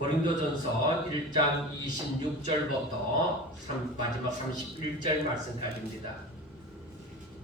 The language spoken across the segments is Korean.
고린도전서 1장 26절부터 마지막 31절 말씀까지입니다.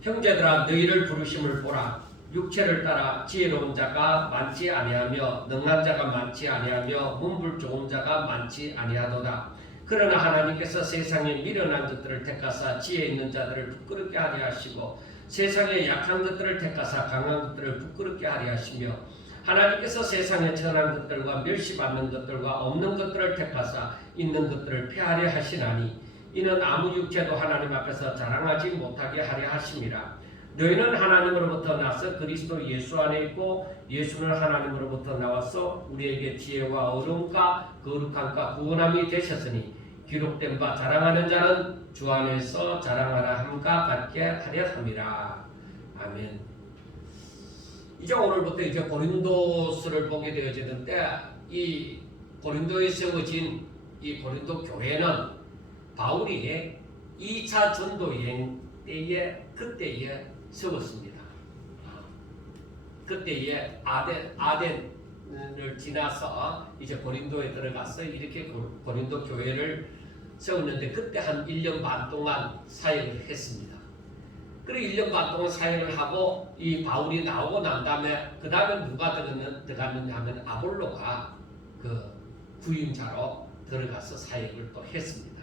형제들아 너희를 부르심을 보라. 육체를 따라 지혜로운 자가 많지 아니하며 능한 자가 많지 아니하며 문불 좋은 자가 많지 아니하도다. 그러나 하나님께서 세상에 미련한 것들을 택하사 지혜 있는 자들을 부끄럽게 하려 하시고 세상에 약한 것들을 택하사 강한 것들을 부끄럽게 하려 하시며 하나님께서 세상에 천한 것들과 멸시받는 것들과 없는 것들을 택하사 있는 것들을 폐하려 하시나니 이는 아무 육체도 하나님 앞에서 자랑하지 못하게 하려 하심이라. 너희는 하나님으로부터 나서 그리스도 예수 안에 있고 예수는 하나님으로부터 나와서 우리에게 지혜와 어려움과 거룩함과 구원함이 되셨으니 기록된 바 자랑하는 자는 주 안에서 자랑하라 함과 같게 하려 함이라. 아멘. 이제 오늘부터 이제 고린도서를 보게 되어지는데 이 고린도에 세워진 이 고린도 교회는 바울이 2차 전도 여행 때에 그때에 세웠습니다. 그때에 아덴을 지나서 이제 고린도에 들어가서 이렇게 고린도 교회를 세웠는데 그때 한 1년 반 동안 사역을 했습니다. 그리고 1년 반 동안 사역을 하고 이 바울이 나오고 난 다음에 그 다음에 누가 들어갔느냐 하면 아볼로가 그 부임자로 들어가서 사역을 또 했습니다.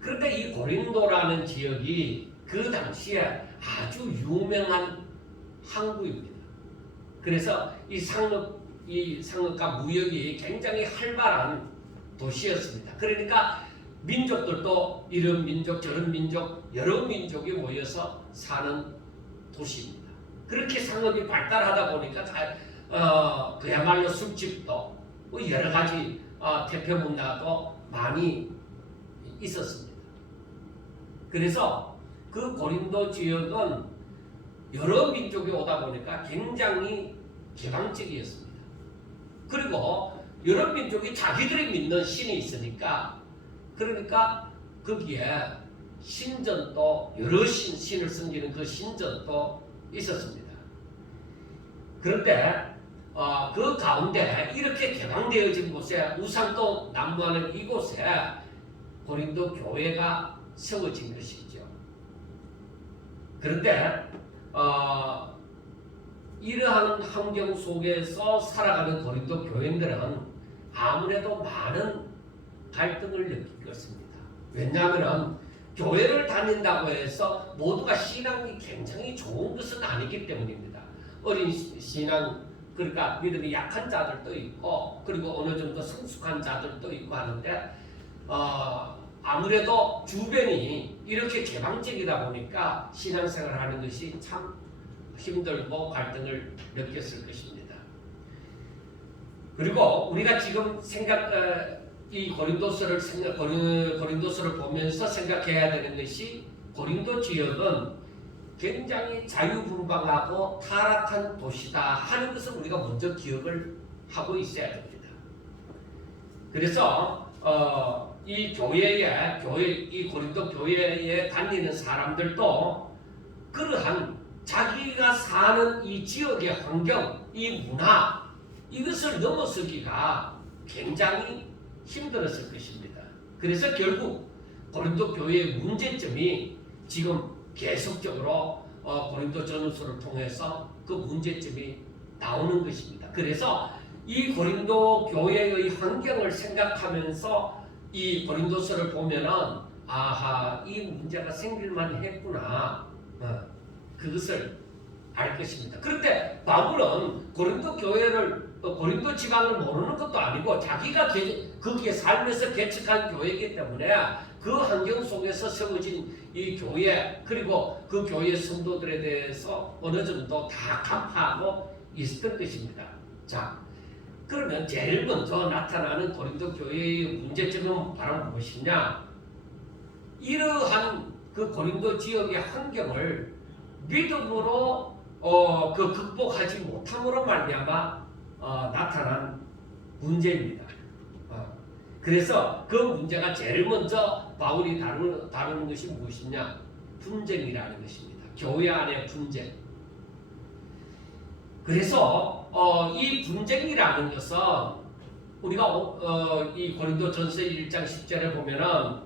그런데 이 고린도라는 지역이 그 당시에 아주 유명한 항구입니다. 그래서 이 상업과 무역이 굉장히 활발한 도시였습니다. 그러니까 민족들도 이런 민족 저런 민족 여러 민족이 모여서 사는 도시입니다. 그렇게 상업이 발달하다 보니까 그야말로 술집도 여러 가지 대표 문화도 많이 있었습니다. 그래서 그 고린도 지역은 여러 민족이 오다 보니까 굉장히 개방적이었습니다. 그리고 여러 민족이 자기들이 믿는 신이 있으니까 그러니까 거기에 신전도 여러 신을 섬기는 그 신전도 있었습니다. 그런데 그 가운데 이렇게 개방되어진 곳에 우상도 난무하는 이곳에 고린도 교회가 세워진 것이죠. 그런데 이러한 환경 속에서 살아가는 고린도 교인들은 아무래도 많은 갈등을 느낄 것입니다. 왜냐하면 교회를 다닌다고 해서 모두가 신앙이 굉장히 좋은 것은 아니기 때문입니다. 어린 신앙 그러니까 믿음이 약한 자들도 있고 그리고 어느 정도 성숙한 자들도 있고 하는데 아무래도 주변이 이렇게 개방적이다 보니까 신앙생활을 하는 것이 참 힘들고 갈등을 느꼈을 것입니다. 그리고 우리가 지금 이 고린도서를 보면서 생각해야 되는 것이 고린도 지역은 굉장히 자유분방하고 타락한 도시다 하는 것을 우리가 먼저 기억을 하고 있어야 됩니다. 그래서 이 고린도 교회에 다니는 사람들도 그러한 자기가 사는 이 지역의 환경, 이 문화 이것을 넘어서기가 굉장히 힘들었을 것입니다. 그래서 결국 고린도 교회의 문제점이 지금 계속적으로 고린도 전후서를 통해서 그 문제점이 나오는 것입니다. 그래서 이 고린도 교회의 환경을 생각하면서 이 고린도서를 보면은 아하 이 문제가 생길만 했구나 그것을 알 것입니다. 그런데 바울은 고린도 지방을 모르는 것도 아니고 자기가 거기에 살면서 개척한 교회이기 때문에 그 환경 속에서 세워진 이 교회 그리고 그 교회 성도들에 대해서 어느 정도 다 간파하고 있었던 것입니다. 자, 그러면 제일 먼저 나타나는 고린도 교회의 문제점은 바로 무엇이냐? 이러한 그 고린도 지역의 환경을 믿음으로 극복하지 못함으로 말미암아 나타난 문제입니다. 그래서 그 문제가 제일 먼저 바울이 다루는 것이 무엇이냐? 분쟁이라는 것입니다. 교회 안의 분쟁. 그래서 이 분쟁이라는 것은 우리가 이 고린도전서 1장 10절에 보면은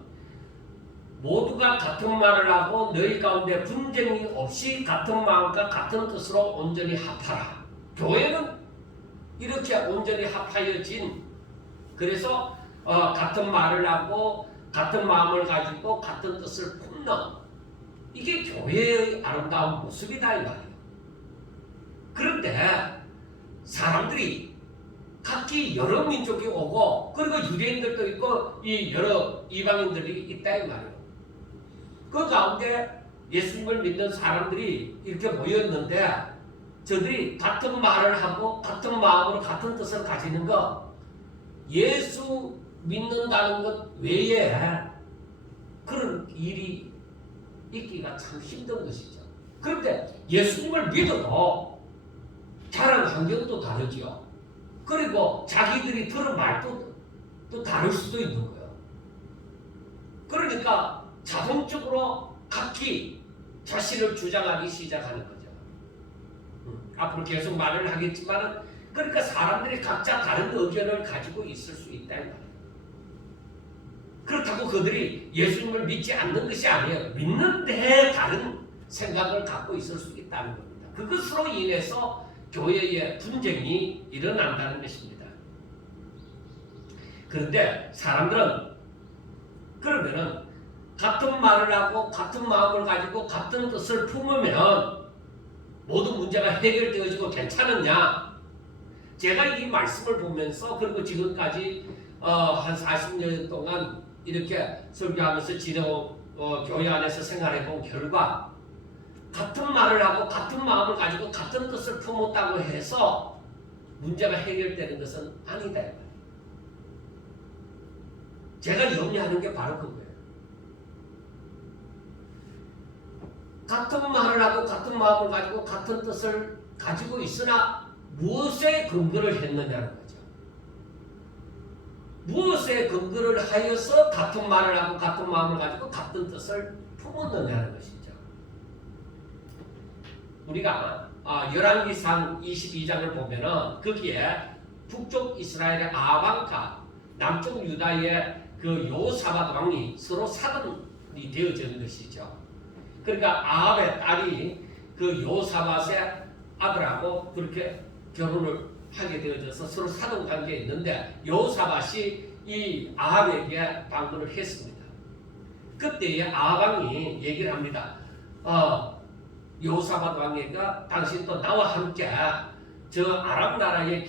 모두가 같은 말을 하고 너희 가운데 분쟁이 없이 같은 마음과 같은 뜻으로 온전히 합하라. 교회는 이렇게 온전히 합하여진, 그래서 같은 말을 하고 같은 마음을 가지고 같은 뜻을 품는, 이게 교회의 아름다운 모습이다 이 말이에요. 그런데 사람들이 각기 여러 민족이 오고, 그리고 유대인들도 있고 이 여러 이방인들이 있다 이 말이에요. 그 가운데 예수님을 믿는 사람들이 이렇게 모였는데, 저들이 같은 말을 하고 같은 마음으로 같은 뜻을 가지는 것, 예수 믿는다는 것 외에 그런 일이 있기가 참 힘든 것이죠. 그런데 예수님을 믿어도 자란 환경도 다르지요. 그리고 자기들이 들은 말도 또 다를 수도 있는 거예요. 그러니까 자동적으로 각기 자신을 주장하기 시작하는 거죠. 앞으로 계속 말을 하겠지만, 그러니까 사람들이 각자 다른 의견을 가지고 있을 수 있다는 말이에요. 그렇다고 그들이 예수님을 믿지 않는 것이 아니에요. 믿는데 다른 생각을 갖고 있을 수 있다는 겁니다. 그것으로 인해서 교회의 분쟁이 일어난다는 것입니다. 그런데 사람들은 그러면은 같은 말을 하고 같은 마음을 가지고 같은 뜻을 품으면 모든 문제가 해결되어지고 괜찮느냐? 제가 이 말씀을 보면서, 그리고 지금까지 한 40년 동안 이렇게 설교하면서 교회 안에서 생활해본 결과, 같은 말을 하고 같은 마음을 가지고 같은 뜻을 품었다고 해서 문제가 해결되는 것은 아니다. 제가 염려하는 게 바로 그거예요. 같은 말을 하고 같은 마음을 가지고 같은 뜻을 가지고 있으나 무엇에 근거를 했느냐는 거죠. 무엇에 근거를 하여서 같은 말을 하고 같은 마음을 가지고 같은 뜻을 품었느냐는 것이죠. 우리가 열왕기상 22장을 보면은 거기에 북쪽 이스라엘의 아방과 남쪽 유다의 그 요사밧 왕이 서로 사돈이 되어지는 것이죠. 그러니까 아합의 딸이 그 요사밧의 아들하고 그렇게 결혼을 하게 되어져서 서로 사돈 관계에 있는데, 요사밧이 이 아합에게 방문을 했습니다. 그때에 아합 왕이 얘기를 합니다. 요사밧 왕에게 당신도 나와 함께 저 아람 나라의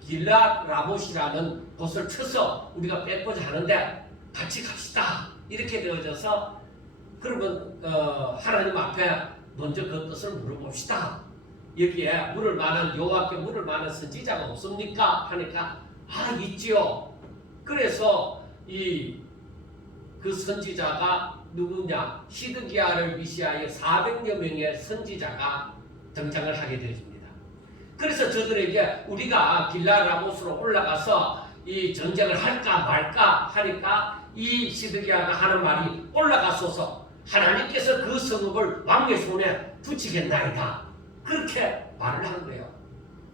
길랏라못이라는 곳을 쳐서 우리가 뺏고자 하는데 같이 갑시다. 이렇게 되어져서, 그러면 하나님 앞에 먼저 그 뜻을 물어봅시다. 여기에 물을 만한, 여호와께 물을 만한 선지자가 없습니까? 하니까 있지요. 그래서 그 선지자가 누구냐? 시드기야를 위시하여 400여 명의 선지자가 등장을 하게 되었습니다. 그래서 저들에게 우리가 길랏라못으로 올라가서 이 전쟁을 할까 말까 하니까, 이 시드기야가 하는 말이 올라가소서, 하나님께서 그 성읍을 왕의 손에 붙이겠나이다. 그렇게 말을 한 거예요.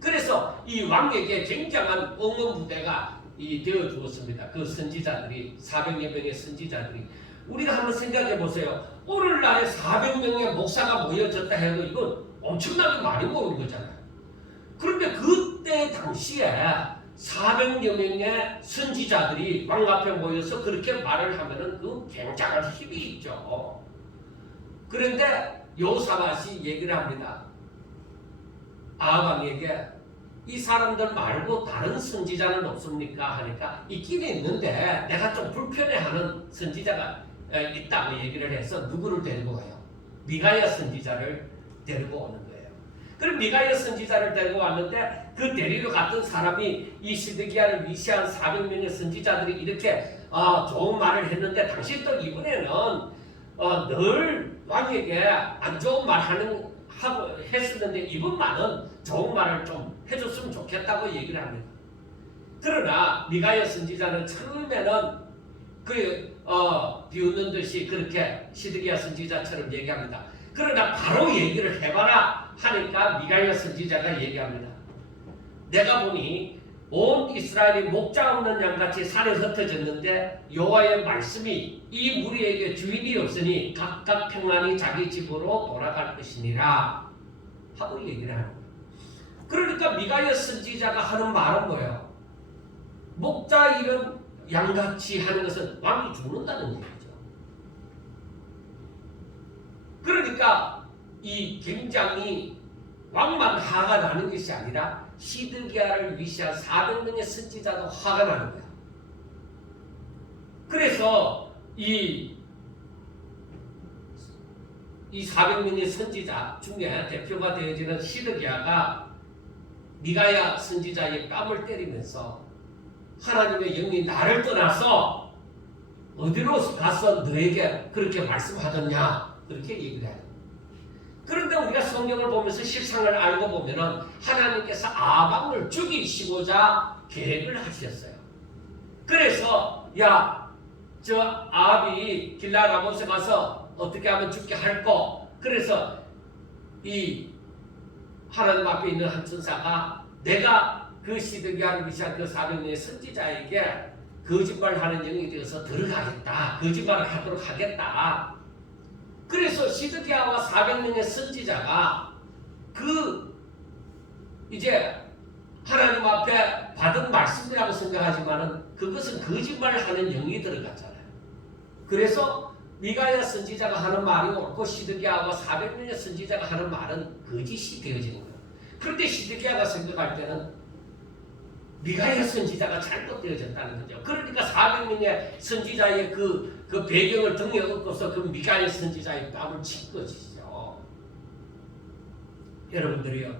그래서 이 왕에게 굉장한 응원부대가 되어 주었습니다. 그 선지자들이, 400여 명의 선지자들이. 우리가 한번 생각해 보세요. 오늘날에 400명의 목사가 모여졌다 해도 이건 엄청나게 많이 모인 거잖아요. 그런데 그때 당시에 400여 명의 선지자들이 왕 앞에 모여서 그렇게 말을 하면은 그 굉장한 힘이 있죠. 그런데 요사밧이 얘기를 합니다. 아합 왕에게 이 사람들 말고 다른 선지자는 없습니까? 하니까 있긴 있는데 내가 좀 불편해하는 선지자가 있다고 얘기를 해서 누구를 데리고 가요? 미가야 선지자를 데리고 오는 거예요. 그럼 미가야 선지자를 데리고 왔는데, 그 데리러 갔던 사람이 이 시드기야를 위시한 400명의 선지자들이 이렇게 좋은 말을 했는데, 당신도 이번에는 늘 왕에게 안 좋은 말 하고 했었는데 이번만은 좋은 말을 좀 해줬으면 좋겠다고 얘기를 합니다. 그러나 미가야 선지자는 처음에는 비웃는 듯이 그렇게 시드기야 선지자처럼 얘기합니다. 그러나 바로 얘기를 해봐라 하니까 미가야 선지자가 얘기합니다. 내가 보니 온 이스라엘이 목자 없는 양같이 산에 흩어졌는데 여호와의 말씀이 이 무리에게 주인이 없으니 각각 평안히 자기 집으로 돌아갈 것이니라 하고 얘기를 하는 거예요. 그러니까 미가야 선지자가 하는 말은 뭐예요? 목자 잃은 양같이 하는 것은 왕이 죽는다는 얘기죠. 그러니까 이 굉장히 왕만 화가 나는 것이 아니라 시드기야를 위시한 400명의 선지자도 화가 나는 거야. 그래서 이 400명의 선지자 중에 대표가 되어지는 시드기야가 미가야 선지자의 뺨을 때리면서 하나님의 영이 나를 떠나서 어디로 가서 너에게 그렇게 말씀하더냐 그렇게 얘기를 해요. 그런데 우리가 성경을 보면서 실상을 알고 보면은 하나님께서 아방을 죽이시고자 계획을 하셨어요. 그래서 저 아합이 길라 라못에 가서 어떻게 하면 죽게 할거. 그래서 이 하나님 앞에 있는 한 천사가 내가 그 시드기야를 위시한 그 400명의 선지자에게 거짓말하는 영이 되어서 들어가겠다. 거짓말을 하도록 하겠다. 그래서 시드기야와 400명의 선지자가 이제 하나님 앞에 받은 말씀이라고 생각하지만은 그것은 거짓말을 하는 영이 들어갔잖아요. 그래서 미가야 선지자가 하는 말이 옳고 시드기야와 400명의 선지자가 하는 말은 거짓이 되어지는 거예요. 그런데 시드기야가 생각할 때는 미가야 선지자가 잘못되어졌다는 거죠. 그러니까 400명의 선지자의 그 배경을 등에 업고서 그 미가야 선지자의 뺨을 친 것이죠. 여러분들이요,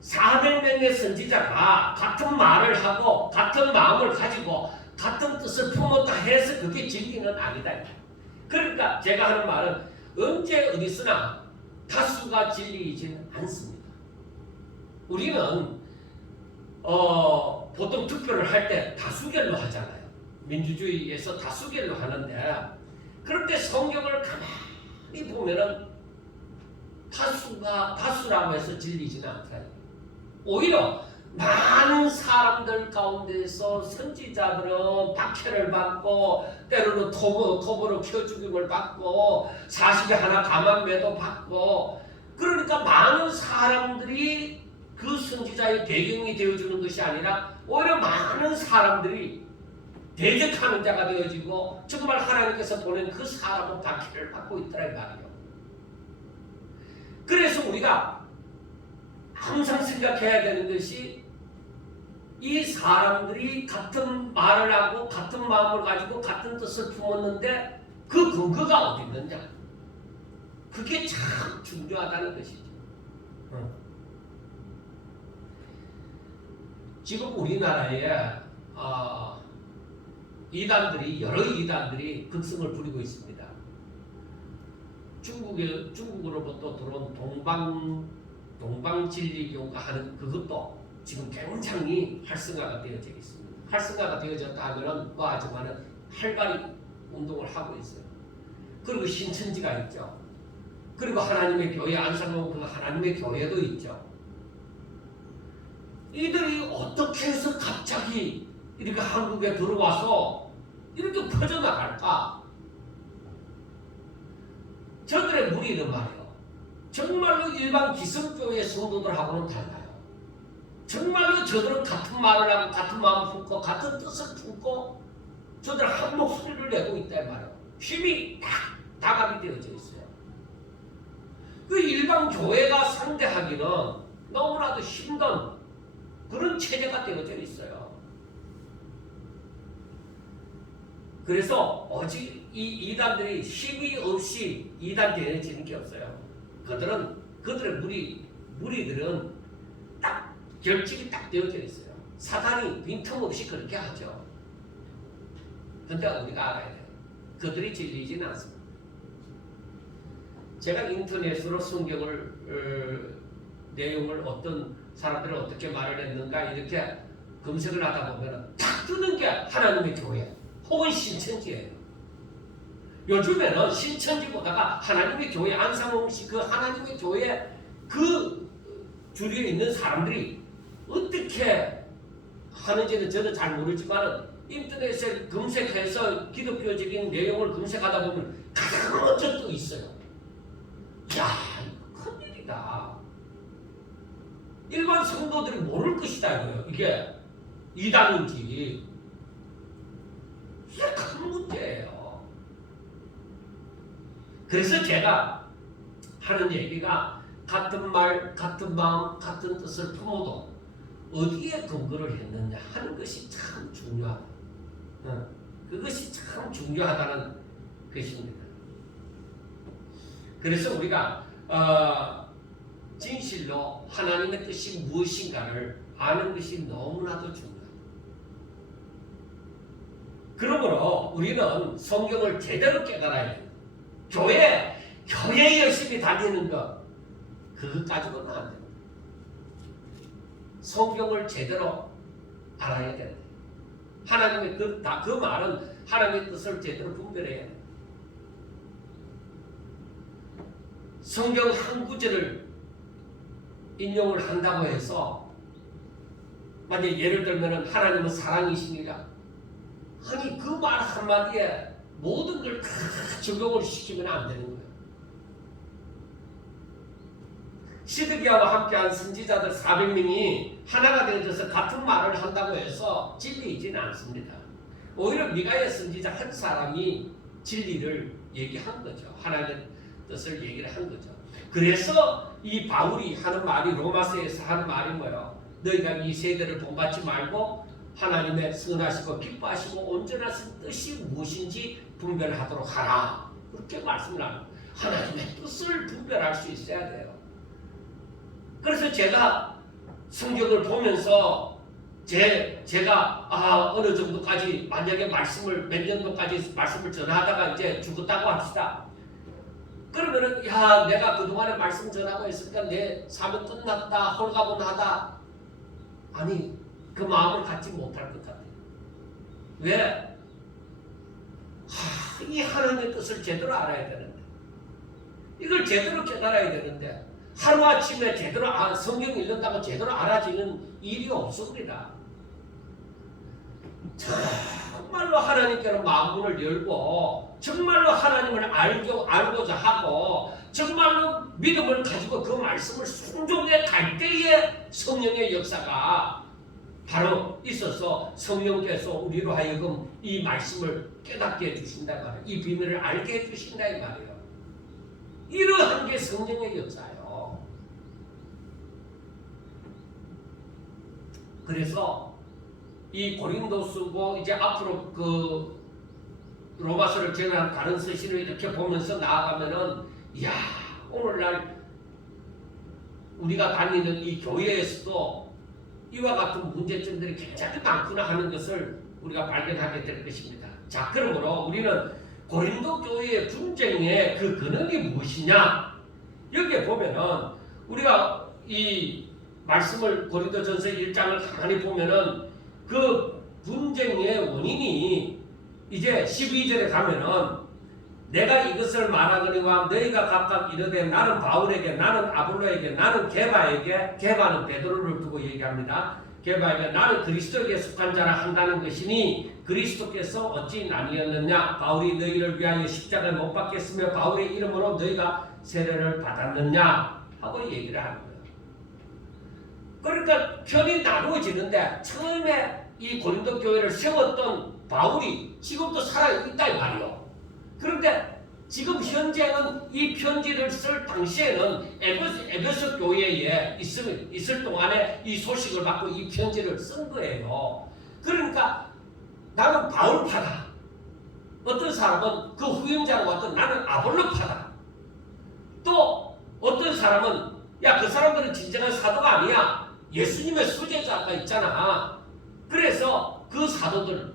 400명의 선지자가 같은 말을 하고 같은 마음을 가지고 같은 뜻을 품었다 해서 그게 진리는 아니다. 그러니까 제가 하는 말은 언제 어디서나 다수가 진리이지는 않습니다. 우리는 보통 투표를 할 때 다수결로 하잖아요. 민주주의에서 다수결로 하는데, 그런데 성경을 가만히 보면은 다수라고 해서 진리지는 않다. 오히려 많은 사람들 가운데서 선지자들은 박해를 받고 때로는 톱으로 켜 죽임을 받고 사식에 하나 감한매도 받고, 그러니까 많은 사람들이 그 선지자의 배경이 되어주는 것이 아니라 오히려 많은 사람들이 대적하는 자가 되어지고 정말 하나님께서 보낸 그 사람은 박해를 받고 있더라 이 말이에요. 그래서 우리가 항상 생각해야 되는 것이 이 사람들이 같은 말을 하고 같은 마음을 가지고 같은 뜻을 품었는데 그 근거가 어디 있느냐, 그게 참 중요하다는 것이죠. 지금 우리나라에 여러 이단들이 극성을 부리고 있습니다. 중국으로부터 들어온 동방진리교가 하는 그것도 지금 굉장히 활성화가 되어져 있습니다. 활성화가 되어졌다 하면은 하지만은 활발히 운동을 하고 있어요. 그리고 신천지가 있죠. 그리고 하나님의 교회, 안상봉 그 하나님의 교회도 있죠. 이들이 어떻게 해서 갑자기 이렇게 한국에 들어와서 이렇게 퍼져나갈까? 저들의 무리는 말이에요, 정말로 일반 기성교회 성도들하고는 달라요. 정말로 저들은 같은 말을 하고 같은 마음을 품고 같은 뜻을 품고 저들 한 목소리를 내고 있다 말이에요. 힘이 딱 다갑이 되어져 있어요. 그 일반 교회가 상대하기는 너무나도 힘든 그런 체제가 되어져 있어요. 그래서 오직 이 이단들이 힘이 없이 이단 되어지는 게 없어요. 그들의 무리들은 딱 결집이 딱 되어져 있어요. 사단이 빈틈없이 그렇게 하죠. 근데 우리가 알아야 돼요. 그들이 진리지는 않습니다. 제가 인터넷으로 성경을 내용을 어떤 사람들은 어떻게 말을 했는가 이렇게 검색을 하다 보면 딱 뜨는 게 하나님의 교회 혹은 신천지예요. 요즘에는 신천지보다가 하나님의 교회, 안상홍씨 그 하나님의 교회 그 주류에 있는 사람들이 어떻게 하는지는 저도 잘 모르지만 인터넷에 검색해서 기독교적인 내용을 검색하다 보면 가장 먼저 또 있어요. 야, 이거 큰일이다. 일반 성도들이 모를 것이다 이거예요. 이게 이단인지. 이게 큰 문제예요. 그래서 제가 하는 얘기가 같은 말, 같은 마음, 같은 뜻을 품어도 어디에 근거를 했느냐 하는 것이 참 중요하다. 그것이 참 중요하다는 것입니다. 그래서 우리가 진실로 하나님의 뜻이 무엇인가를 아는 것이 너무나도 중요합니다. 그러므로 우리는 성경을 제대로 깨달아야 돼요. 교회 열심히 다니는 것, 그것 가지고는 안 됩니다. 성경을 제대로 알아야 된다. 하나님의 그 말은 하나님의 뜻을 제대로 분별해야 된다. 성경 한 구절을 인용을 한다고 해서 만약 예를 들면 하나님은 사랑이시니라. 아니 그 말 한마디에 모든 걸 다 적용을 시키면 안 되는 거예요. 시드기야와 함께한 선지자들 400명이 하나가 되어져서 같은 말을 한다고 해서 진리이지는 않습니다. 오히려 미가의 선지자 한 사람이 진리를 얘기한 거죠. 하나님의 뜻을 얘기를 한 거죠. 그래서 이 바울이 하는 말이 로마서에서 하는 말이 뭐예요? 너희가 이 세대를 본받지 말고 하나님의 선하시고 기뻐하시고 온전하신 뜻이 무엇인지 분별하도록 하라. 그렇게 말씀을 합니다. 하나님의 뜻을 분별할 수 있어야 돼요. 그래서 제가 성경을 보면서 제가 어느 정도까지 만약에 말씀을 몇 년도까지 말씀을 전하다가 이제 죽었다고 합시다. 그러면은 야 내가 그동안에 말씀 전하고 있으니까 내 삶은 끝났다 홀가분하다. 아니 그 마음을 갖지 못할 것 같아요. 왜? 이 하나님의 뜻을 제대로 알아야 되는데 이걸 제대로 깨달아야 되는데 하루아침에 제대로 성경 읽는다고 제대로 알아지는 일이 없습니다. 정말로 하나님께로 마음문을 열고 정말로 하나님을 알고자 하고 정말로 믿음을 가지고 그 말씀을 순종해 갈 때에 성령의 역사가 바로 있어서 성령께서 우리로 하여금 이 말씀을 깨닫게 해주신다 말이에요. 이 비밀을 알게 해주신다 이 말이에요. 이러한 게 성령의 역사예요. 그래서 이 고린도서고 이제 앞으로 그 로마서를 제외한 다른 서신을 이렇게 보면서 나아가면은 이야 오늘날 우리가 다니는 이 교회에서도 이와 같은 문제점들이 굉장히 많구나 하는 것을 우리가 발견하게 될 것입니다. 자, 그러므로 우리는 고린도 교회의 분쟁의 그 근원이 무엇이냐? 여기에 보면은 우리가 이 말씀을 고린도전서 1장을 가만히 보면은 그 분쟁의 원인이 이제 12절에 가면은 내가 이것을 말하거니와 너희가 각각 이르되 나는 바울에게 나는 아볼로에게 나는 게바에게 게바는 베드로를 두고 얘기합니다. 게바에게 나는 그리스도에게 속한 자라 한다는 것이니 그리스도께서 어찌 나뉘었느냐 바울이 너희를 위하여 십자가를 못 박겠으며 바울의 이름으로 너희가 세례를 받았느냐 하고 얘기를 하는 거예요. 그러니까 편이 나누어지는데 처음에 이 고린도 교회를 세웠던 바울이 지금도 살아있다 이 말이요. 그런데 지금 현재는 이 편지를 쓸 당시에는 에베소 교회에 있을 동안에 이 소식을 받고 이 편지를 쓴 거예요. 그러니까 나는 바울파다. 어떤 사람은 그 후임자로 왔던 나는 아볼로파다. 또 어떤 사람은 야 그 사람들은 진정한 사도가 아니야. 예수님의 수제자가 있잖아. 그래서 그 사도들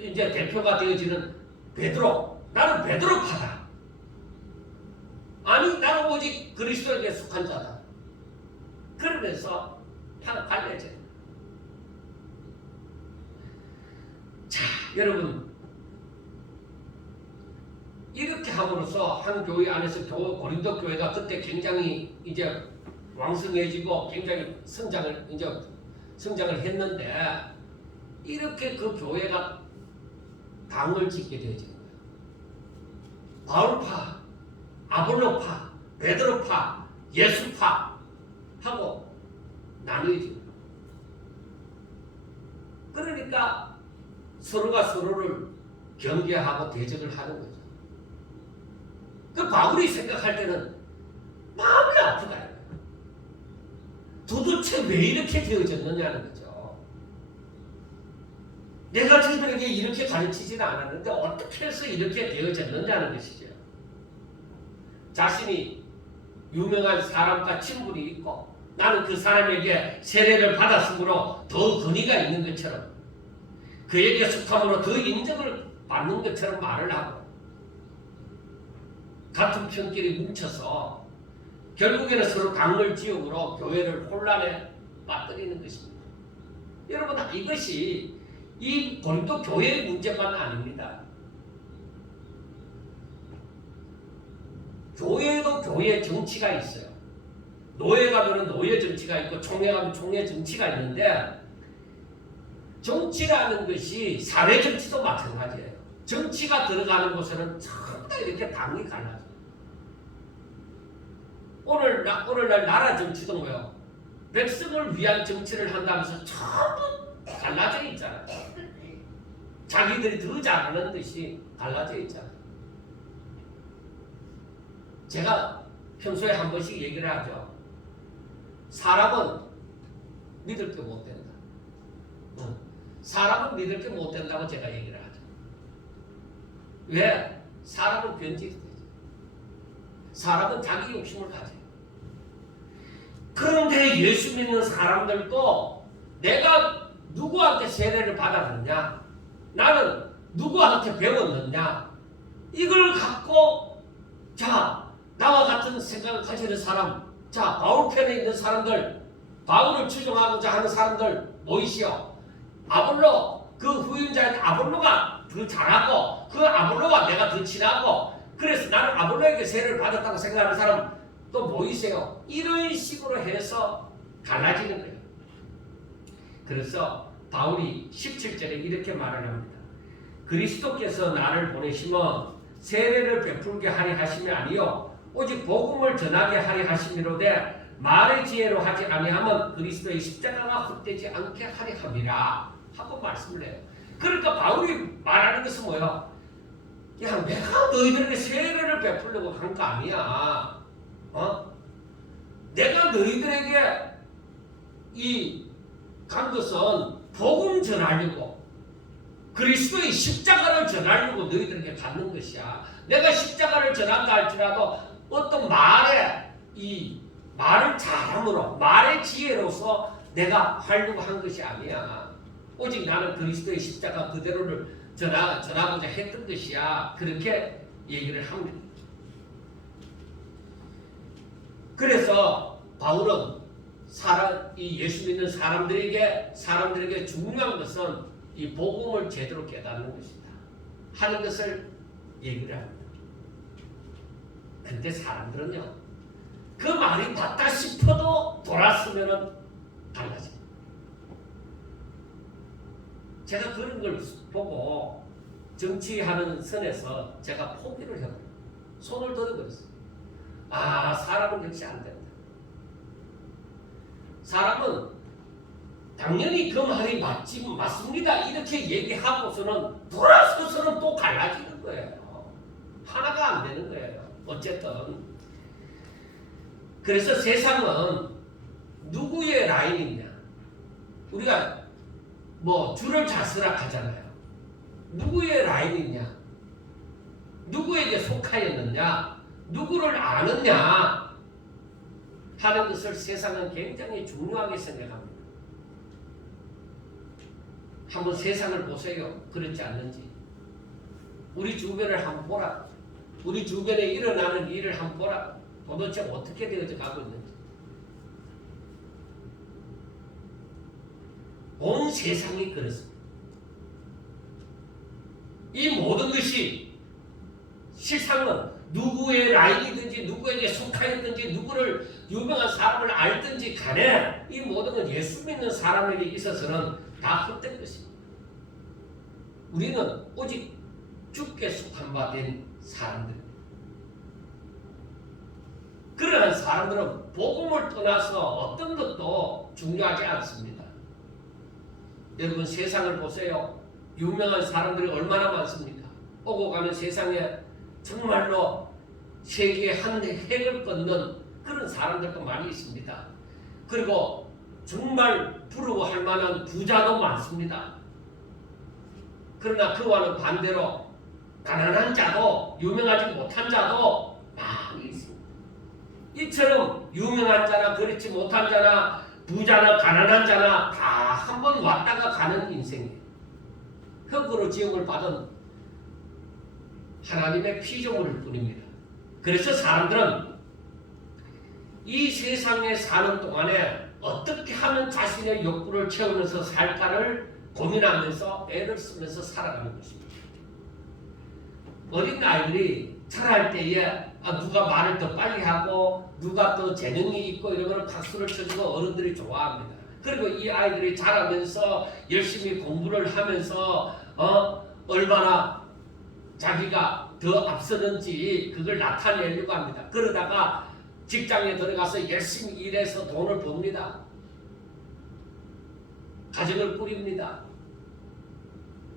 이제 대표가 되어지는 베드로. 나는 베드로파다. 아니 나는 오직 그리스도에게 속한 자다. 그러면서 다 갈려져요. 자 여러분 이렇게 함으로써 한 교회 안에서 고린도 교회가 그때 굉장히 이제 왕성해지고 굉장히 성장을 했는데 이렇게 그 교회가 당을 짓게 되어진 거예요. 바울파, 아볼로파, 베드로파, 예수파 하고 나누어진 거예요. 그러니까 서로가 서로를 경계하고 대적을 하는 거죠. 그 바울이 생각할 때는 마음이 아프다. 도대체 왜 이렇게 되어졌느냐는 거죠. 내가 저들에게 이렇게 가르치지는 않았는데 어떻게 해서 이렇게 되어졌느냐는 것이죠. 자신이 유명한 사람과 친분이 있고 나는 그 사람에게 세례를 받았으므로 더 권위가 있는 것처럼 그에게 속함으로 더 인정을 받는 것처럼 말을 하고 같은 편끼리 뭉쳐서 결국에는 서로 강물지옥으로 교회를 혼란에 빠뜨리는 것입니다. 여러분, 이것이 이 고린도 교회의 문제만 아닙니다. 교회도 교회 정치가 있어요. 노예 가면 노예 정치가 있고 총회 가면 총회 정치가 있는데 정치라는 것이 사회 정치도 마찬가지예요. 정치가 들어가는 곳에는 전부 다 이렇게 당이 갈라져요. 오늘날 나라 정치도 뭐요? 백성을 위한 정치를 한다면서 전부 갈라져 있잖아요. 자기들이 더 잘하는 듯이 갈라져 있잖아요. 제가 평소에 한 번씩 얘기를 하죠. 사람은 믿을 게 못 된다. 사람은 믿을 게 못 된다고 제가 얘기를 하죠. 왜? 사람은 변질이 되죠. 사람은 자기 욕심을 가져요. 그런데 예수 믿는 사람들도 내가 누구한테 세례를 받았느냐, 나는 누구한테 배웠느냐, 이걸 갖고 자 나와 같은 생각을 가지는 사람, 자 바울 편에 있는 사람들, 바울을 추종하고자 하는 사람들 모이시오. 아볼로, 그 후임자인 아볼로가 더 잘하고 그 아볼로와 내가 더 친하고 그래서 나는 아볼로에게 세례를 받았다고 생각하는 사람 또 모이세요. 이런 식으로 해서 갈라지는 거예요. 그래서 바울이 17절에 이렇게 말을 합니다. 그리스도께서 나를 보내시면 세례를 베풀게 하리 하심이 아니요 오직 복음을 전하게 하리 하심이로되 말의 지혜로 하지 아니하면 그리스도의 십자가가 헛되지 않게 하리 함이라 하고 말씀을 해요. 그러니까 바울이 말하는 것은 뭐야? 야, 내가 너희들에게 세례를 베풀려고 한 거 아니야. 내가 너희들에게 간 것은 복음 전하려고 그리스도의 십자가를 전하려고 너희들에게 갖는 것이야. 내가 십자가를 전한다 할지라도 어떤 말을 잘함으로 말의 지혜로서 내가 하려고 한 것이 아니야. 오직 나는 그리스도의 십자가 그대로를 전하고자 했던 것이야. 그렇게 얘기를 합니다. 그래서 바울은 이 예수 믿는 사람들에게 중요한 것은 이 복음을 제대로 깨닫는 것이다 하는 것을 얘기를 합니다. 근데 사람들은요, 그 말이 맞다 싶어도 돌았으면은 달라집니다. 제가 그런 걸 보고 정치하는 선에서 제가 포기를 해버려요. 손을 들어버렸어요. 사람은 그렇지 안 된다. 사람은 당연히 그 말이 맞습니다. 이렇게 얘기하고서는 돌아서서는 또 갈라지는 거예요. 하나가 안 되는 거예요. 어쨌든 그래서 세상은 누구의 라인이냐, 우리가 줄을 잡으라 하잖아요. 누구의 라인이냐, 누구에게 속하였느냐, 누구를 아느냐 하는 것을 세상은 굉장히 중요하게 생각합니다. 한번 세상을 보세요. 그렇지 않는지. 우리 주변을 한번 보라. 우리 주변에 일어나는 일을 한번 보라. 도대체 어떻게 되어져 가고 있는지. 온 세상이 그렇습니다. 이 모든 것이 실상은 누구의 라인이든지 누구에게 속하였든지 누구를 유명한 사람을 알든지 간에 이 모든 건 예수 믿는 사람에게 있어서는 다 헛된 것입니다. 우리는 오직 주께 속한 바 된 사람들입니다. 그러한 사람들은 복음을 떠나서 어떤 것도 중요하지 않습니다. 여러분 세상을 보세요. 유명한 사람들이 얼마나 많습니까? 오고 가는 세상에 정말로 세계의 한 획을 걷는 그런 사람들도 많이 있습니다. 그리고 정말 부러워할 만한 부자도 많습니다. 그러나 그와는 반대로 가난한 자도 유명하지 못한 자도 많이 있습니다. 이처럼 유명한 자나 그렇지 못한 자나 부자나 가난한 자나 다 한 번 왔다가 가는 인생이에요. 흙으로 지음을 받은 하나님의 피조물일 뿐입니다. 그래서 사람들은 이 세상에 사는 동안에 어떻게 하면 자신의 욕구를 채우면서 살까를 고민하면서 애를 쓰면서 살아가는 것입니다. 어린 아이들이 자랄 때에 누가 말을 더 빨리 하고 누가 더 재능이 있고 이러면 박수를 쳐주고 어른들이 좋아합니다. 그리고 이 아이들이 자라면서 열심히 공부를 하면서 얼마나 자기가 더 앞서는지 그걸 나타내려고 합니다. 그러다가 직장에 들어가서 열심히 일해서 돈을 법니다. 가정을 꾸립니다.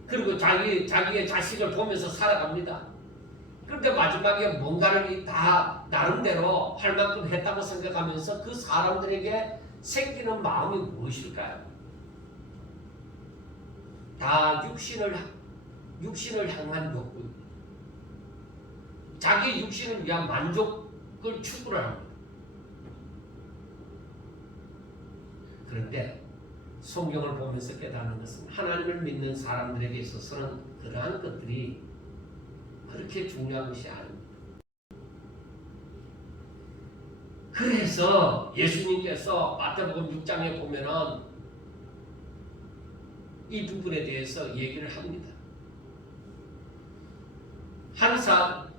그리고 자기의 자식을 보면서 살아갑니다. 그런데 마지막에 뭔가를 다 나름대로 할 만큼 했다고 생각하면서 그 사람들에게 생기는 마음이 무엇일까요? 다 육신을 향한 욕구입니다. 자기 육신을 위한 만족을 추구를 합니다. 그런데 성경을 보면서 깨닫는 것은 하나님을 믿는 사람들에게 있어서는 그러한 것들이 그렇게 중요한 것이 아닙니다. 그래서 예수님께서 마태복음 6장에 보면은 이 부분에 대해서 얘기를 합니다.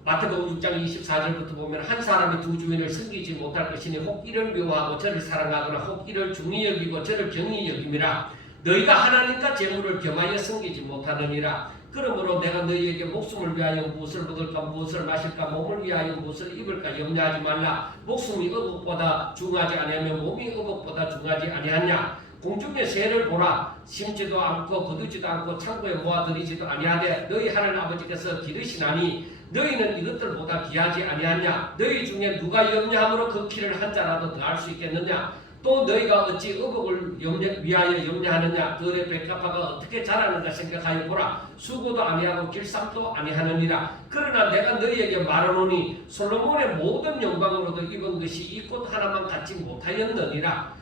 마태복음 6장 24절부터 보면 한 사람이 두 주인을 섬기지 못할 것이니 혹 이를 미워하고 저를 사랑하거나 혹 이를 중히 여기고 저를 경히 여김이라. 너희가 하나님과 재물을 겸하여 섬기지 못하느니라. 그러므로 내가 너희에게 목숨을 위하여 무엇을 먹을까 무엇을 마실까 몸을 위하여 무엇을 입을까 염려하지 말라. 목숨이 의복보다 중하지 아니하며 몸이 의복보다 중하지 아니하냐. 공중의 새를 보라. 심지도 않고 거두지도 않고 창고에 모아들이지도 아니하되 너희 하늘 아버지께서 기르시나니 너희는 이것들보다 귀하지 아니하냐. 너희 중에 누가 염려함으로 그 키를 한 자라도 더할 수 있겠느냐. 또 너희가 어찌 의복을 위하여 염려하느냐. 들의 백합화가 어떻게 자라는가 생각하여 보라. 수고도 아니하고 길쌈도 아니하느니라. 그러나 내가 너희에게 말하노니 솔로몬의 모든 영광으로도 입은 것이 이 꽃 하나만 갖지 못하였느니라.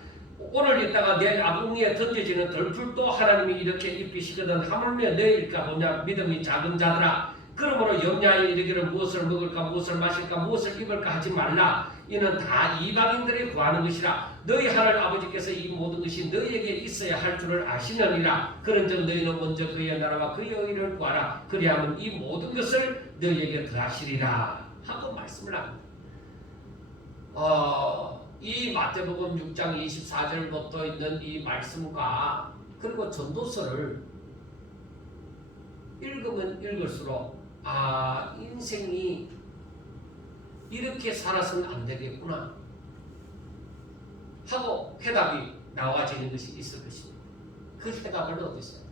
오늘 있다가 내일 아궁이에 던져지는 덜풀도 하나님이 이렇게 입히시거든 하물며 내일까 보냐. 믿음이 작은 자들아. 그러므로 염려하여 이르기를 무엇을 먹을까 무엇을 마실까 무엇을 입을까 하지 말라. 이는 다 이방인들이 구하는 것이라. 너희 하늘 아버지께서 이 모든 것이 너희에게 있어야 할 줄을 아시느니라. 그런즉 너희는 먼저 그의 나라와 그의 의를 구하라. 그리하면 이 모든 것을 너희에게 더하시리라 하고 말씀을 합니다. 이 마태복음 6장 24절부터 있는 이 말씀과 그리고 전도서를 읽으면 읽을수록 인생이 이렇게 살아서는 안 되겠구나 하고 해답이 나와지는 것이 있을 것입니다. 그 해답을 얻으세요.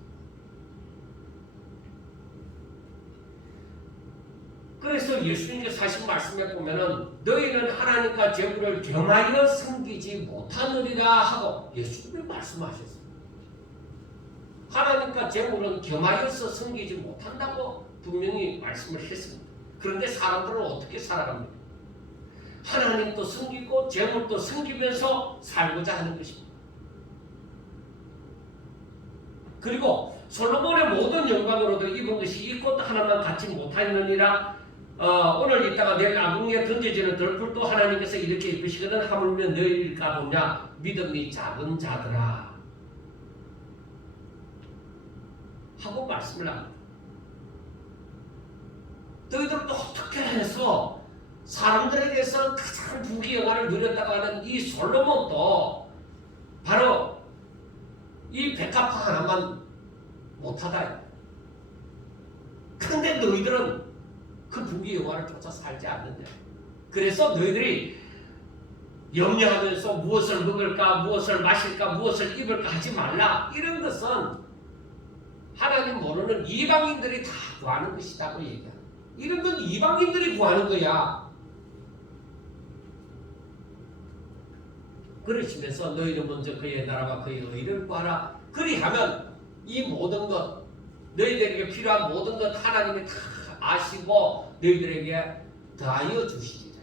그래서 예수님께서 하신 말씀에 보면은 너희는 하나님과 재물을 겸하여 섬기지 못하느니라 하고 예수님이 말씀하셨습니다. 하나님과 재물은 겸하여서 섬기지 못한다고 분명히 말씀을 했습니다. 그런데 사람들은 어떻게 살아갑니까? 하나님도 섬기고 재물도 섬기면서 살고자 하는 것입니다. 그리고 솔로몬의 모든 영광으로도 입은 것이 이 꽃 하나만 갖지 못하느니라. 오늘 있다가 내일 아궁이에 던져지는 덜풀도 하나님께서 이렇게 입으시거든 하물며 너희일까 보냐. 믿음이 작은 자들아 하고 말씀을 합니다. 너희들도 어떻게 해서 사람들에게서 가장 부귀영화를 누렸다고 하는 이 솔로몬도 바로 이 백합화 하나만 못하다. 너희들은 그 부귀 영화를 쫓아 살지 않는다. 그래서 너희들이 염려하면서 무엇을 먹을까, 무엇을 마실까, 무엇을 입을까 하지 말라. 이런 것은 하나님 모르는 이방인들이 다 구하는 것이다고 얘기합니다. 이런 건 이방인들이 구하는 거야. 그러시면서 너희는 먼저 그의 나라와 그의 의를 구하라. 그리하면 이 모든 것, 너희들에게 필요한 모든 것 하나님이 다 아시고 너희들에게 더하여 주시리라.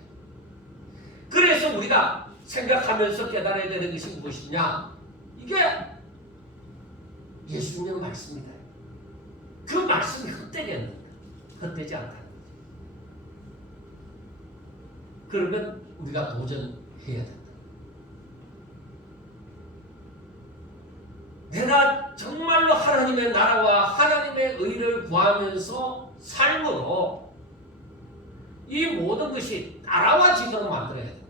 그래서 우리가 생각하면서 깨달아야 되는 것이 무엇이냐? 이게 예수님의 말씀이다. 그 말씀이 헛되지 않는다. 헛되지 않다. 그러면 우리가 도전해야 된다. 내가 정말로 하나님의 나라와 하나님의 의를 구하면서 삶으로 이 모든 것이 따라와지도록 만들어야 된다.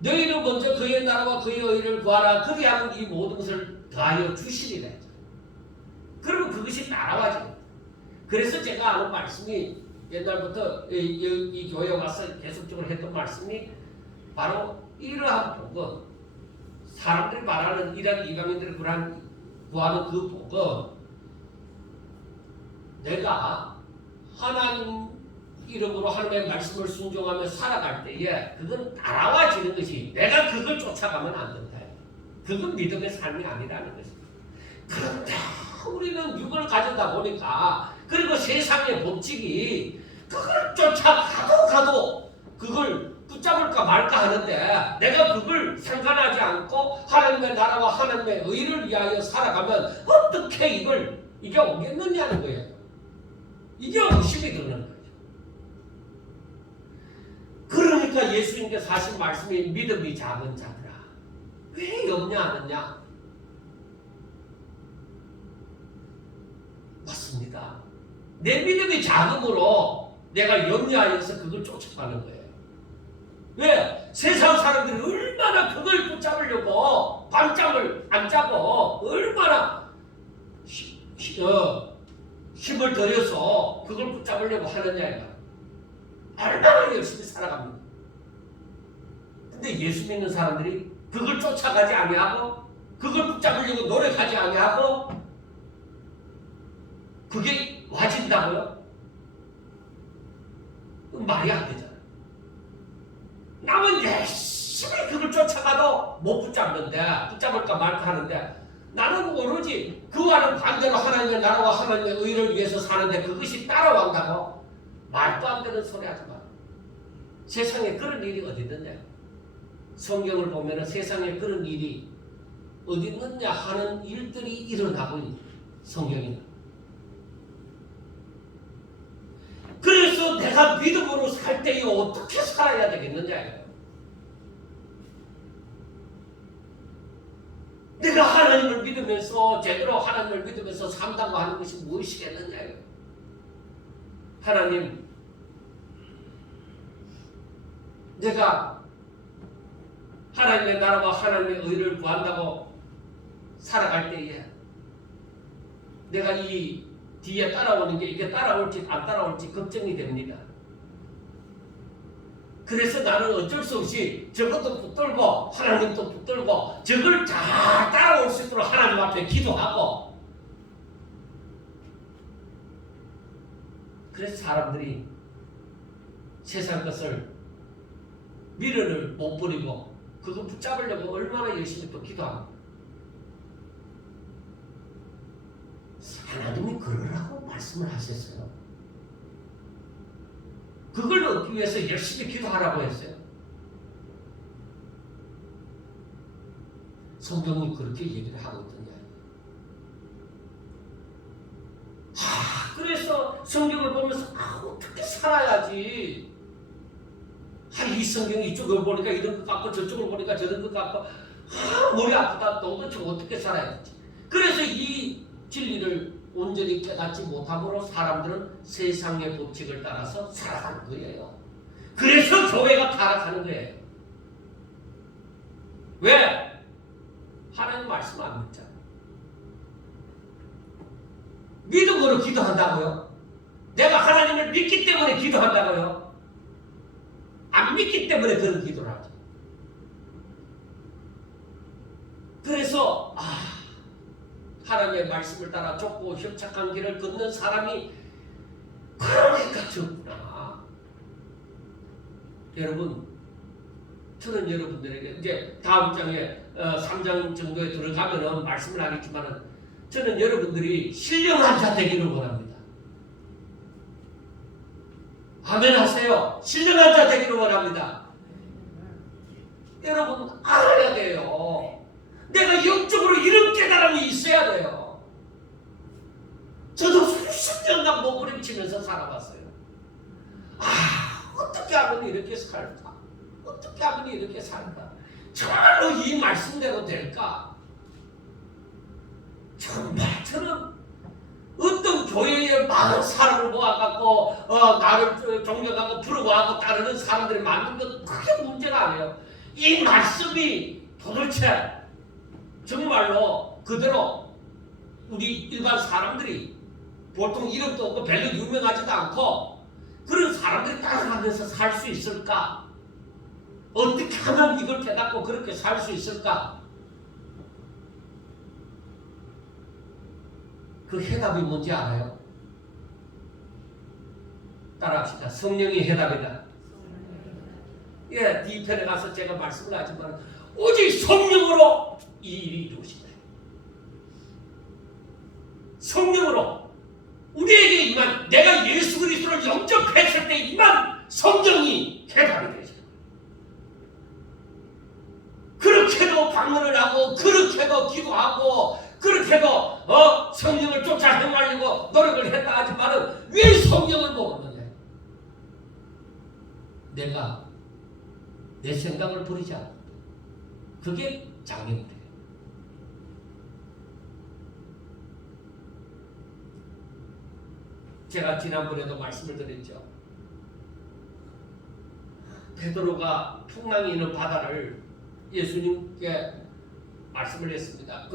너희는 먼저 그의 나라와 그의 의를 구하라. 그리하면 이 모든 것을 더하여 주시리라. 그러면 그것이 따라와집니다. 그래서 제가 아는 말씀이 옛날부터 이 교회에 와서 계속적으로 했던 말씀이 바로 이러한 복은, 사람들이 말하는 이런 이방인들이 구하는 그 복은, 내가 하나님 이름으로 하나님의 말씀을 순종하며 살아갈 때에 그건 따라와지는 것이, 내가 그걸 쫓아가면 안 된다. 그건 믿음의 삶이 아니라는 것입니다. 그런데 우리는 육을 가져다 보니까, 그리고 세상의 법칙이 그걸 쫓아가도 그걸 붙잡을까 말까 하는데, 내가 그걸 상관하지 않고 하나님의 나라와 하나님의 의를 위하여 살아가면 어떻게 이게 오겠느냐는 거예요. 이게 의심이 드는 거예요. 그러니까 예수님께서 하신 말씀이 믿음이 작은 자들아 왜 염려하느냐? 맞습니다. 내 믿음이 작음으로 내가 염려하여서 그걸 쫓아가는 거예요. 왜? 세상 사람들이 얼마나 그걸 붙잡으려고 밤잠을 안 자고 얼마나 힘을 들여서 그걸 붙잡으려고 하느냐 이거. 얼마나 열심히 살아갑니다. 근데 예수 믿는 사람들이 그걸 쫓아가지 아니하고 그걸 붙잡으려고 노력하지 아니하고 그게 와진다고요? 말이 안 되잖아요. 남은 열심히 그걸 쫓아가도 못 붙잡는데, 붙잡을까 말까 하는데, 나는 오로지 그와는 반대로 하나님의 나라와 하나님의 의를 위해서 사는데 그것이 따라온다고? 말도 안 되는 소리 하지 마. 세상에 그런 일이 어디 있느냐? 성경을 보면 세상에 그런 일이 어디 있느냐 하는 일들이 일어나고 있는 성경입니다. 그래서 내가 믿음으로 살 때에 어떻게 살아야 되겠느냐? 내가 하나님을 믿으면서 제대로 하나님을 믿으면서 산다고 하는 것이 무엇이겠느냐? 하나님, 내가 하나님의 나라와 하나님의 의를 구한다고 살아갈 때에 내가 이 뒤에 따라오는 게 이게 따라올지 안 따라올지 걱정이 됩니다. 그래서 나는 어쩔 수 없이 저것도 붙들고 하나님도 붙들고 저걸 잘 따라올 수 있도록 하나님 앞에 기도하고, 그래서 사람들이 세상 것을 미련을 못 버리고 그거 붙잡으려고 얼마나 열심히 또 기도합니다. 하나님이 그러라고 말씀을 하셨어요. 그걸 얻기 위해서 열심히 기도하라고 했어요. 성경이 그렇게 얘기를 하고 있더냐. 그래서 성경을 보면서 어떻게 살아야지. 이 성경이 이쪽을 보니까 이런 것 같고 저쪽을 보니까 저런 것 같고 머리 아프다. 도대체 어떻게 살아야 되지. 그래서 이 진리를 온전히 깨닫지 못함으로 사람들은 세상의 법칙을 따라서 살아가는 거예요. 그래서 교회가 타락하는 거예요. 왜? 하나님 말씀 안 믿잖아. 믿음으로 기도한다고요? 믿기 때문에 기도한다고요? 안 믿기 때문에 그런 기도를 하죠. 그래서 하나님의 말씀을 따라 좁고 협착한 길을 걷는 사람이 그러니까 적구나. 여러분, 저는 여러분들에게 이제 다음 장에 3장 정도에 들어가면은 말씀을 하겠지만은 저는 여러분들이 신령한 자 되기를 원합니다. 아멘 하세요. 신령한 자 되기를 원합니다. 여러분 알아야 돼요. 내가 영적으로 이런 깨달음이 있어야 돼요. 저도 수십 년간 몸부림치면서 살아봤어요. 어떻게 하면 이렇게 살까? 어떻게 하면 이렇게 살까? 정말로 이 말씀대로 될까? 정말 저는 어떤 교회에 많은 사람을 모아갖고 나를 존경하고 부러워하고 따르는 사람들이 많은 건 크게 문제가 아니에요. 이 말씀이 도대체 정말로 그대로 우리 일반 사람들이 보통 이름도 없고 별로 유명하지도 않고 그런 사람들이 따라가면서 살 수 있을까? 어떻게 하면 이걸 깨닫고 그렇게 살 수 있을까? 그 해답이 뭔지 알아요? 따라합시다. 성령이 해답이다. 예, 뒤편에 가서 제가 말씀을 하지만 오직 성령으로 이 일이 이루어진다. 성령으로 우리에게 임한, 내가 예수 그리스도를 영접했을 때 임한 성령이 해답이 되죠. 그렇게도 방언을 하고 그렇게도 기도하고 그렇게도 성령을 쫓아 행하려고 노력을 했다 하지만은 왜 성령을 모르느냐? 내가 내 생각을 부리지 않는다. 그게 장애물이에요. 제가 지난번에도 말씀을 드렸죠. 베드로가 풍랑이 있는 바다를 예수님께 말씀을 했습니다.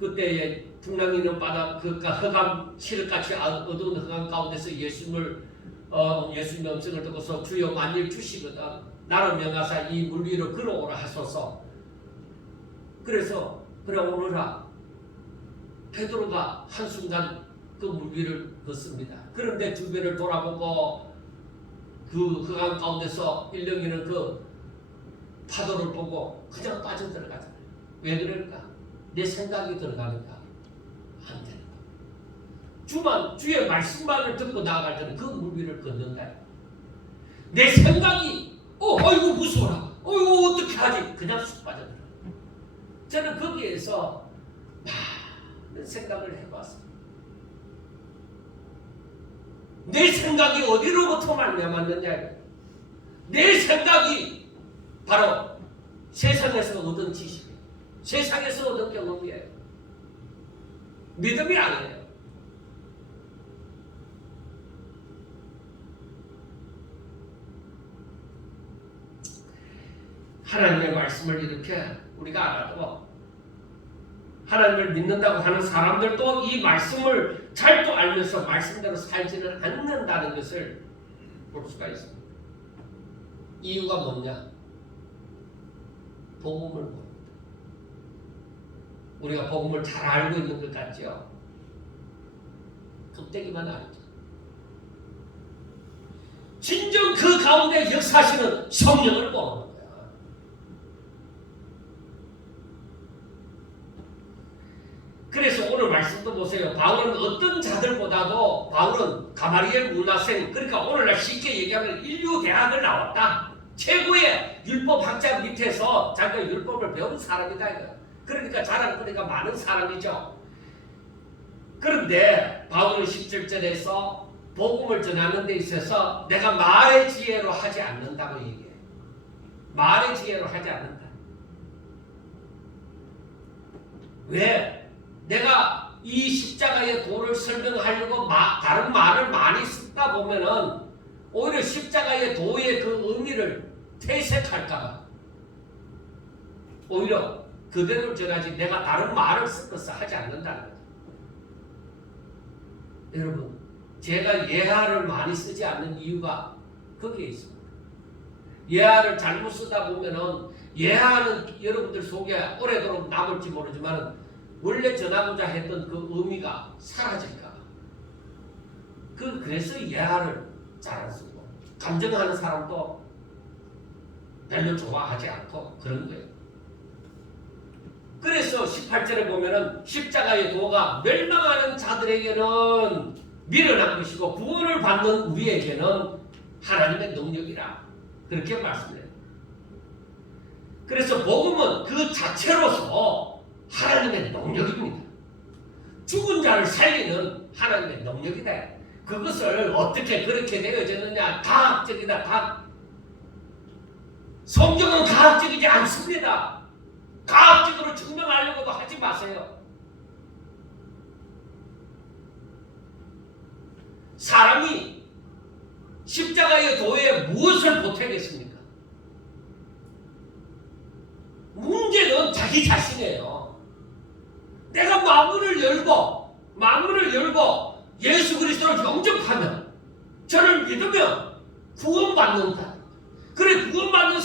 그때에 풍랑이 있는 바다, 흑암 칠흑같이 어두운 흑암 가운데서 예수님의 음성을 듣고서 주여 만일 주시거든 나를 명하사 이 물 위로 걸어오라 하소서. 그래서 그래 오너라. 베드로가 한순간 그 물 위를 걷습니다. 그런데 주변을 돌아보고 그 흑암 가운데서 일렁이는 그 파도를 보고 그냥 빠져들어가잖아요. 왜 그럴까? 내 생각이 들어가니까 안 되는 거야. 주의 말씀만을 듣고 나아갈 때는 그 물 위를 걷는다. 내 생각이 아이고 무서워라. 아이고 어떻게 하지? 그냥 쑥 빠져들어. 저는 거기에서 많은 생각을 해봤습니다. 내 생각이 어디로부터 말미암았느냐? 내 생각이 바로 세상에서 얻은 지식이에요. 세상에서 얻은 경험이에요. 믿음이 아니에요. 하나님의 말씀을 이렇게 우리가 알아도 하나님을 믿는다고 하는 사람들도 이 말씀을 잘 또 알면서 말씀대로 살지는 않는다는 것을 볼 수가 있습니다. 이유가 뭐냐? 복음을 모릅니다. 우리가 복음을 잘 알고 있는 것 같죠? 껍데기만 알죠. 진정 그 가운데 역사하시는 성령을 모르는 거야. 그래서 오늘 말씀도 보세요. 바울은 어떤 자들보다도 바울은 가마리엘 문화생, 그러니까 오늘날 쉽게 얘기하면 인류 대학을 나왔다. 최고의 율법학자 밑에서 자기가 율법을 배운 사람이다. 이거. 그러니까 자랑거리가 많은 사람이죠. 그런데 바울은 17절에서 복음을 전하는 데 있어서 내가 말의 지혜로 하지 않는다고 얘기해요. 말의 지혜로 하지 않는다. 왜? 내가 이 십자가의 도를 설명하려고 다른 말을 많이 쓰다 보면은 오히려 십자가의 도의 그 의미를 퇴색할까봐 오히려 그대로 전하지 내가 다른 말을 섞어서 하지 않는다는 거죠. 여러분, 제가 예하를 많이 쓰지 않는 이유가 거기에 있습니다. 예하를 잘못 쓰다 보면은 예하는 여러분들 속에 오래도록 남을지 모르지만 원래 전하고자 했던 그 의미가 사라질까 봐. 그래서 예하를 잘 안 쓰고 감정하는 사람도 별로 좋아하지 않고 그런 거예요. 그래서 18절에 보면은 십자가의 도가 멸망하는 자들에게는 미련한 것이고 구원을 받는 우리에게는 하나님의 능력이라 그렇게 말씀해요. 그래서 복음은 그 자체로서 하나님의 능력입니다. 죽은 자를 살리는 하나님의 능력이다. 그것을 어떻게 그렇게 되어졌느냐? 과학적이다. 성경은 과학적이지 않습니다. 과학적으로 증명하려고도 하지 마세요. 사람이 십자가의 도에 무엇을 보태겠습니까? 문제는 자기 자신이에요. 내가 마음을 열고 예수 그리스도를 영접하면 저를 믿으면 구원받는다. 그래 구원받는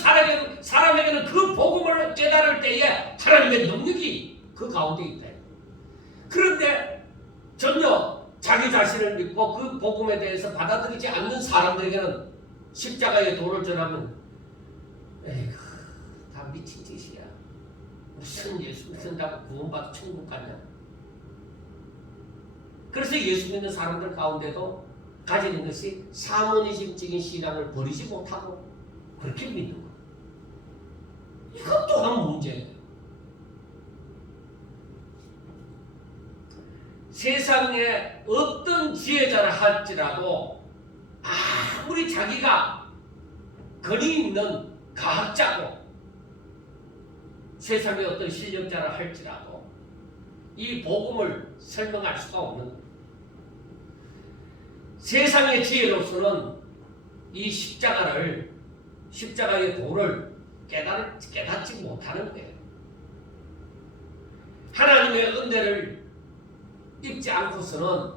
사람에게는 그 복음을 깨달을 때에 하나님의 능력이 그 가운데 있다. 그런데 전혀 자기 자신을 믿고 그 복음에 대해서 받아들이지 않는 사람들에게는 십자가의 도를 전하면 에이구 다 미친 짓이야. 무슨 예수 믿는다고 구원받아 천국 가냐. 그래서 예수 믿는 사람들 가운데도 가지는 것이 사모니즘적인 신앙을 버리지 못하고 그렇게 믿는 거. 이것 또한 문제예요. 세상에 어떤 지혜자를 할지라도 아무리 자기가 권위 있는 과학자고 세상에 어떤 실력자를 할지라도 이 복음을 설명할 수가 없는 거예요. 세상의 지혜로서는 이 십자가의 도를 깨닫지 못하는 거예요. 하나님의 은혜를 입지 않고서는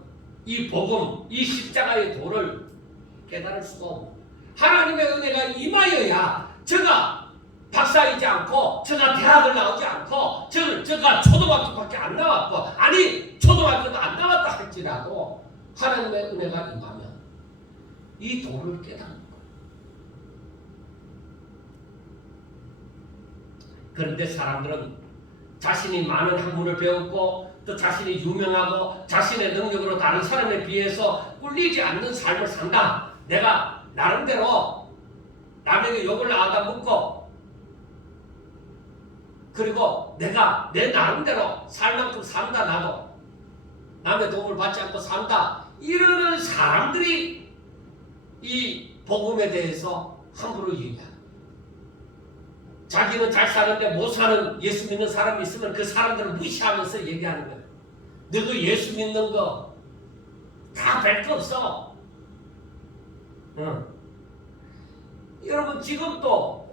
이 복음, 이 십자가의 도를 깨달을 수가 없고 하나님의 은혜가 임하여야 저가 박사이지 않고 저가 대학을 나오지 않고 저가 초등학교밖에 안 나왔고 아니 초등학교도 안 나왔다 할지라도 하나님의 은혜가 임하면 이 도를 깨닫는 거예요. 그런데 사람들은 자신이 많은 학문을 배웠고 또 자신이 유명하고 자신의 능력으로 다른 사람에 비해서 꿀리지 않는 삶을 산다. 내가 나름대로 남에게 욕을 나하다 묻고 그리고 내가 내 나름대로 살 만큼 산다. 나도 남의 도움을 받지 않고 산다. 이러는 사람들이 이 복음에 대해서 함부로 얘기한다. 자기는 잘 사는데 못 사는 예수 믿는 사람이 있으면 그 사람들을 무시하면서 얘기하는 거예요. 너그 예수 믿는 거 다 별 거 없어. 여러분 지금도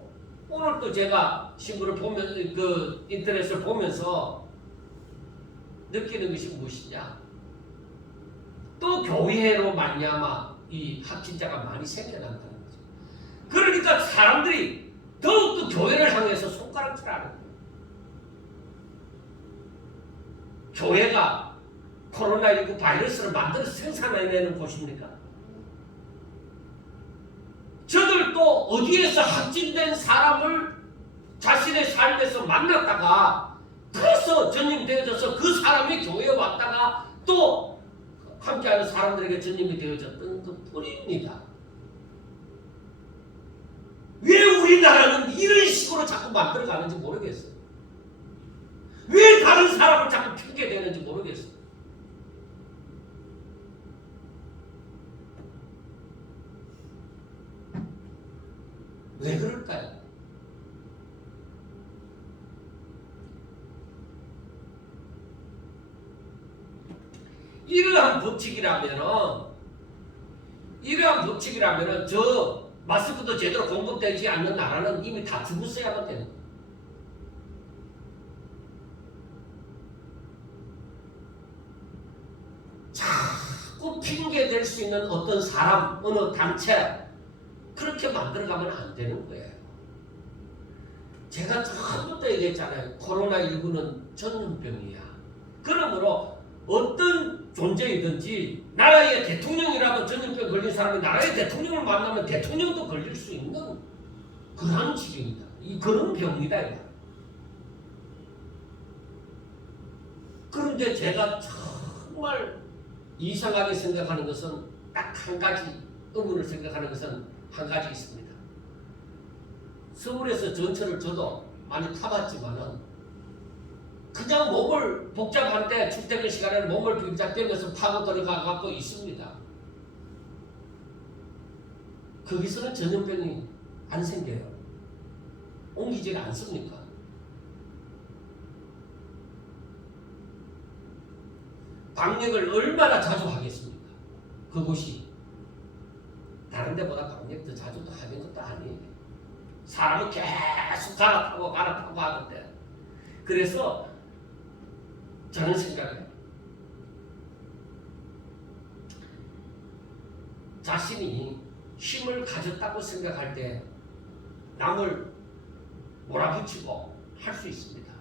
오늘도 제가 신문을 보면 그 인터넷을 보면서 느끼는 것이 무엇이냐? 또 교회로 말미암아 이 확진자가 많이 생겨난다는 거죠. 그러니까 사람들이 더욱더 교회를 향해서 손가락질하는 거예요. 교회가 코로나19 바이러스를 만들어서 생산해내는 곳입니까? 저들도 어디에서 확진된 사람을 자신의 삶에서 만났다가 그래서 전염되어져서 그 사람이 교회에 왔다가 또 함께하는 사람들에게 전염이 되어졌던 그 뿐입니다. 왜 우리나라는 이런 식으로 자꾸 만들어가는지 모르겠어요. 왜 다른 사람을 자꾸 핑계 대는지 모르겠어요. 왜 그럴까요? 이러한 법칙이라면은 저 마스크도 제대로 공급되지 않는 나라는 이미 다 죽었어야만 되는 거예요. 자꾸 자꾸 핑계 댈 수 있는 어떤 사람, 어느 단체 그렇게 만들어가면 안 되는 거예요. 제가 처음부터 얘기했잖아요. 코로나19는 전염병이야. 그러므로 어떤 존재이든지 나라의 대통령이라도 전염병 걸린 사람이 나라의 대통령을 만나면 대통령도 걸릴 수 있는 그런 지경이다. 그런 병이다. 이거. 그런데 제가 정말 이상하게 생각하는 것은 딱 한 가지, 의문을 생각하는 것은 한 가지 있습니다. 서울에서 전철을 저도 많이 타봤지만은 그냥 몸을 복잡한데 출퇴근 시간에는 몸을 빙자떼면서 파고 들어가 갖고 있습니다. 거기서는 전염병이 안 생겨요. 옮기지가 않습니까? 방역을 얼마나 자주 하겠습니까? 그곳이 다른 데보다 방역 더 자주 하는 것도 아니에요. 사람은 계속 갈아타고 하는데 그래서 저는 생각해요. 자신이 힘을 가졌다고 생각할 때 남을 몰아붙이고 할 수 있습니다.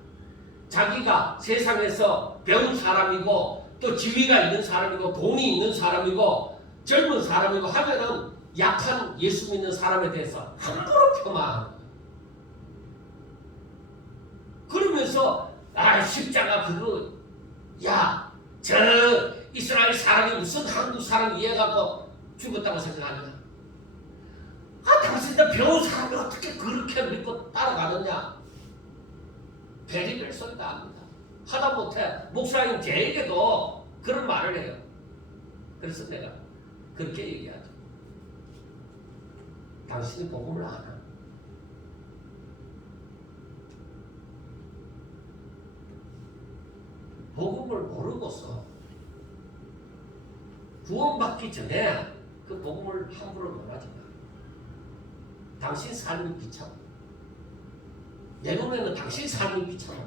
자기가 세상에서 배운 사람이고 또 지위가 있는 사람이고 돈이 있는 사람이고 젊은 사람이고 하면은 약한 예수 믿는 사람에 대해서 함부로 폄하하는 거예요. 그러면서 십자가 그거 저 이스라엘 사람이 무슨 한국 사람 이해갖고 죽었다고 생각하냐? 당신들 배운 사람이 어떻게 그렇게 믿고 따라가느냐? 베리벨 소리도 합니다. 하다못해 목사님 제에게도 그런 말을 해요. 그래서 내가 그렇게 얘기하죠. 당신이 복음을 아나? 복음을 모르고서 구원받기 전에 그 복음을 함부로 말하지 마. 당신 삶이 비참해. 내 눈에는 당신 삶이 비참해.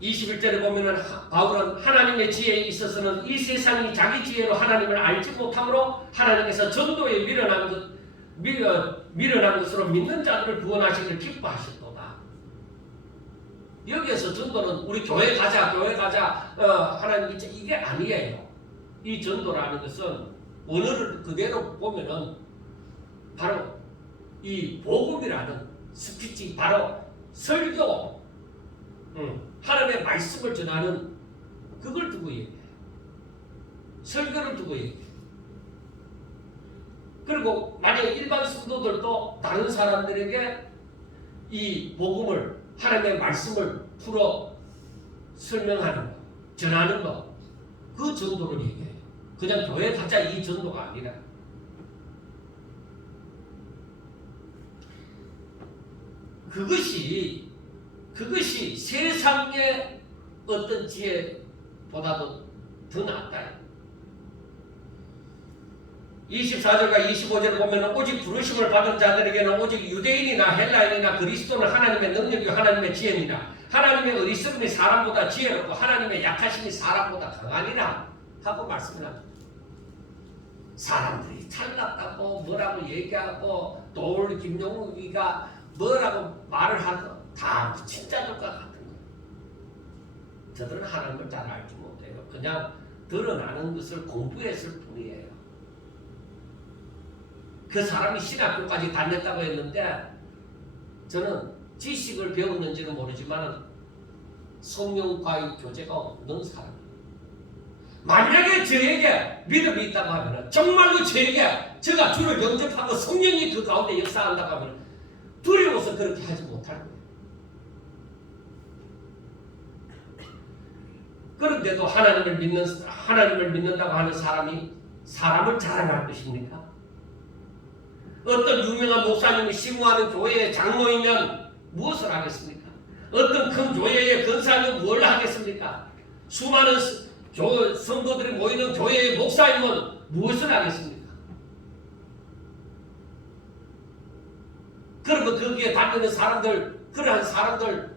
(21절에) 보면은 바울은 하나님의 지혜에 있어서는 이 세상이 자기 지혜로 하나님을 알지 못함으로 하나님께서 전도에 미련한 것으로 믿는 자들을 구원하시기를 기뻐하셨도다. 여기에서 전도는 우리 교회 가자 하나님 이게 아니에요. 이 전도라는 것은 언어를 그대로 보면은 바로 이 복음이라는 스피치, 바로 설교, 하나님의 말씀을 전하는 그걸 두고 얘기해요. 설교를 두고 얘기해요. 그리고 만약에 일반 성도들도 다른 사람들에게 이 복음을, 하나님의 말씀을 풀어 설명하는 것, 전하는 것, 그 전도를 얘기해요. 그냥 교회 가자 이 전도가 아니라. 그것이 세상의 어떤 지혜보다도 더 낫다. 24절과 25절을 보면 오직 부르심을 받은 자들에게는 오직 유대인이나 헬라인이나 그리스도는 하나님의 능력이 하나님의 지혜니라. 하나님의 어리석음이 사람보다 지혜롭고 하나님의 약하심이 사람보다 강하니라 하고 말씀을 합니다. 사람들이 잘났다고 뭐라고 얘기하고 또 김용욱이가 뭐라고 말을 하고 다 미친 자들과 같은 거예요. 저들은 하나님을 잘 알지 못해요. 그냥 드러나는 것을 공부했을 뿐이에요. 그 사람이 신학교까지 다녔다고 했는데 저는 지식을 배웠는지는 모르지만 성령과의 교제가 없는 사람이에요. 만약에 저에게 믿음이 있다고 하면 정말로 저에게 제가 주를 영접하고 성령이 그 가운데 역사한다고 하면 두려워서 그렇게 하지 못할 거예요. 그런데도 하나님을 믿는다고 하는 사람이 사람을 자랑할 것입니까? 어떤 유명한 목사님이 심호하는 교회의 장로이면 무엇을 하겠습니까? 어떤 큰 교회의 권사님은 뭘 하겠습니까? 수많은 성도들이 모이는 교회의 목사님은 무엇을 하겠습니까? 그러면 거기에 다니는 사람들, 그러한 사람들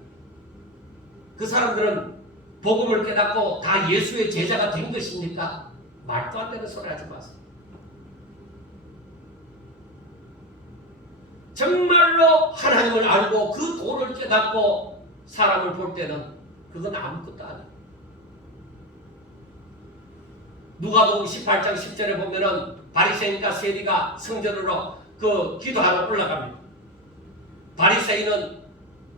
그 사람들은 복음을 깨닫고 다 예수의 제자가 된 것입니까? 말도 안 되는 소리 하지 마세요. 정말로 하나님을 알고 그 도를 깨닫고 사람을 볼 때는 그건 아무것도 아니에요. 누가복음 18장 10절에 보면은 바리새인과 세리가 성전으로 그 기도하러 올라갑니다. 바리새인은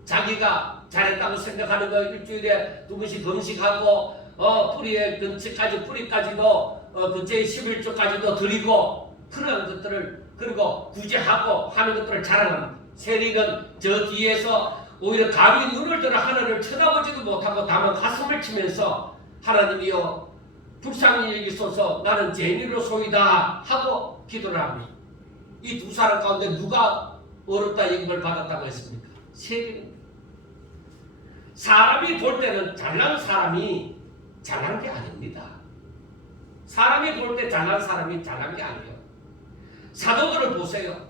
자기가 잘했다고 생각하는 거 일주일에 두 번씩 금식하고 뿌리에 근처까지 뿌리까지도 그 제11조까지도 드리고 그런 것들을 그리고 구제하고 하는 것들을 자랑합니다. 세리는 저 뒤에서 오히려 감히 눈을 들어 하늘을 쳐다보지도 못하고 다만 가슴을 치면서 하나님이여 불쌍히 여기소서 나는 죄인으로소이다 하고 기도를 합니다. 이 두 사람 가운데 누가 어렵다 임금을 받았다고 했습니까? 세리입니다. 사람이 볼 때는 잘난 사람이 잘난 게 아닙니다. 사람이 볼 때 잘난 사람이 잘난 게 아니에요. 사도들을 보세요.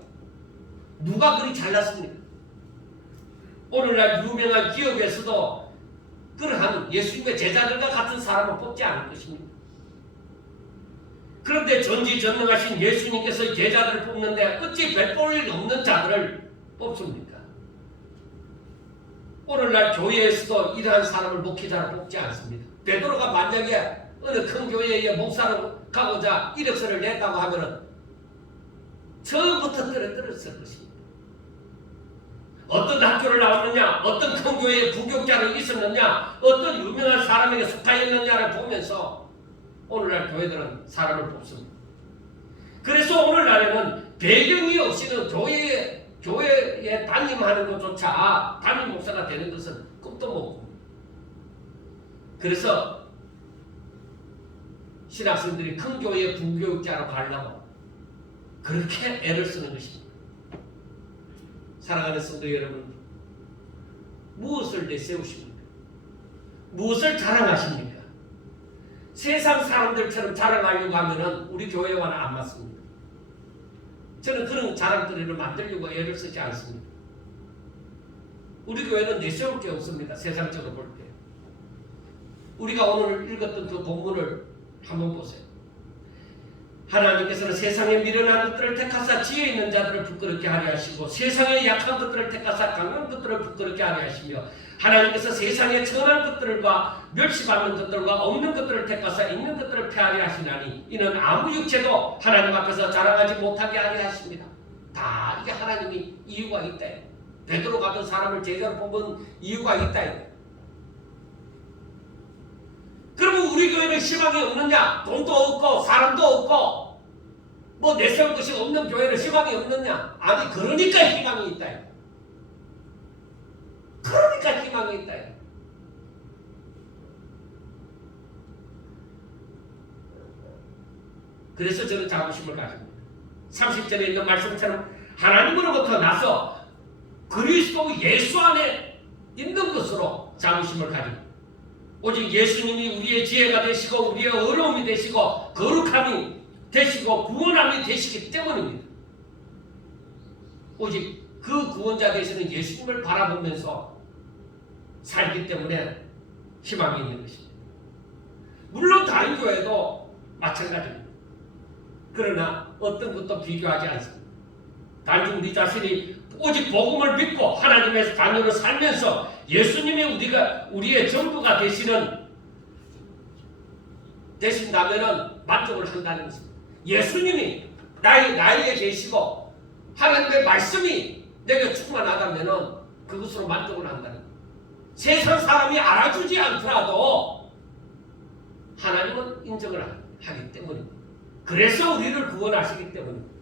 누가 그리 잘났습니까? 오늘날 유명한 기업에서도 그러한 예수님의 제자들과 같은 사람을 뽑지 않을 것입니다. 그런데 전지전능하신 예수님께서 제자들을 뽑는데 어찌 別볼일 없는 자들을 뽑습니까? 오늘날 교회에서도 이러한 사람을 목회자로 뽑지 않습니다. 베드로가 만약에 어느 큰 교회에 목사로 가고자 이력서를 냈다고 하면은 처음부터 떨어뜨렸을 것입니다. 어떤 학교를 나왔느냐, 어떤 큰 교회에 부교육자로 있었느냐, 어떤 유명한 사람에게 속하였느냐를 보면서 오늘날 교회들은 사람을 뽑습니다. 그래서 오늘날에는 배경이 없이는 교회에 담임하는 것조차 담임 목사가 되는 것은 꿈도 못 꿉니다. 그래서 신학생들이 큰 교회에 부교육자로 가려고 그렇게 애를 쓰는 것입니다. 사랑하는 성도 여러분, 무엇을 내세우십니까? 무엇을 자랑하십니까? 세상 사람들처럼 자랑하려고 하면은 우리 교회와는 안 맞습니다. 저는 그런 자랑거리를 만들려고 애를 쓰지 않습니다. 우리 교회는 내세울 게 없습니다. 세상적으로 볼 때. 우리가 오늘 읽었던 그 본문을 한번 보세요. 하나님께서는 세상에 미련한 것들을 택하사 지혜 있는 자들을 부끄럽게 하려 하시고 세상에 약한 것들을 택하사 강한 것들을 부끄럽게 하려 하시며 하나님께서 세상에 천한 것들과 멸시받는 것들과 없는 것들을 택하사 있는 것들을 폐하려 하시나니 이는 아무 육체도 하나님 앞에서 자랑하지 못하게 하려 하십니다. 다 이게 하나님이 이유가 있다. 베드로 같은 사람을 제자로 뽑은 이유가 있다. 그러면 우리 교회는 희망이 없느냐? 돈도 없고 사람도 없고 뭐 내세울 것이 없는 교회는 희망이 없느냐? 아니 그러니까 희망이 있다. 그러니까 희망이 있다. 그래서 저는 자부심을 가집니다. 30절에 있는 말씀처럼 하나님으로부터 나서 그리스도 예수 안에 있는 것으로 자부심을 가집니다. 오직 예수님이 우리의 지혜가 되시고 우리의 어려움이 되시고 거룩함이 되시고 구원함이 되시기 때문입니다. 오직 그 구원자 되시는 예수님을 바라보면서 살기 때문에 희망이 있는 것입니다. 물론 다른 교회도 마찬가지입니다. 그러나 어떤 것도 비교하지 않습니다. 단지 우리 자신이 오직 복음을 믿고 하나님의 자녀로 살면서 예수님이 우리의 전부가 되신다면은 만족을 한다는 것입니다. 예수님이 나에게 계시고 하나님의 말씀이 내게 충만하다면은 그것으로 만족을 한다는 거예요. 세상 사람이 알아주지 않더라도 하나님은 인정을 하기 때문입니다. 그래서 우리를 구원하시기 때문입니다.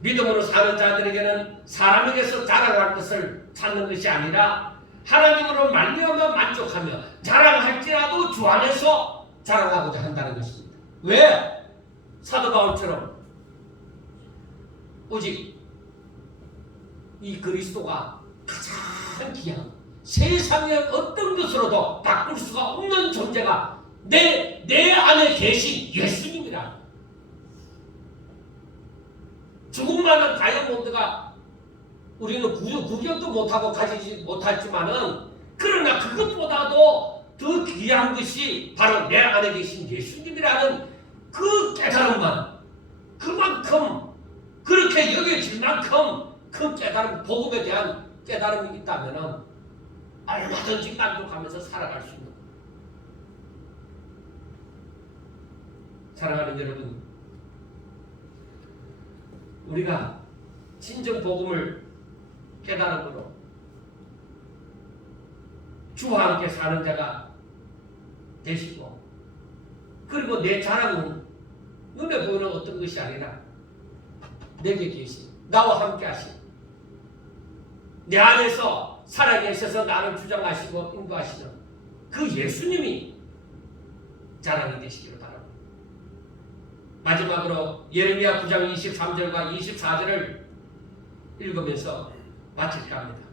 믿음으로 사는 자들에게는 사람에게서 자랑할 것을 찾는 것이 아니라 하나님으로 말미암아 만족하며 자랑할지라도 주 안에서 자랑하고자 한다는 것입니다. 왜? 사도 바울처럼 오직 이 그리스도가 가장 귀한 세상의 어떤 것으로도 바꿀 수가 없는 존재가 내 안에 계신 예수님이라. 죽음만한 다이아몬드가 우리는 구경도 못하고 가지지 못하지만은 그러나 그것보다도 더 귀한 것이 바로 내 안에 계신 예수님이라는 그 깨달음만, 그만큼 그렇게 여겨질 만큼 큰 깨달음, 복음에 대한 깨달음이 있다면 얼마든지 만족하면서 살아갈 수 있는 거예요. 사랑하는 여러분, 우리가 진정 복음을 깨달음으로 주와 함께 사는 자가 되시고, 그리고 내 자랑은 눈에 보이는 어떤 것이 아니라 내게 계신, 나와 함께 하신, 내 안에서 살아계셔서 나를 주장하시고 인도하시는 그 예수님이 자랑이 되시기를 바랍니다. 마지막으로 예레미야 9장 23절과 24절을 읽으면서 마칠까 합니다.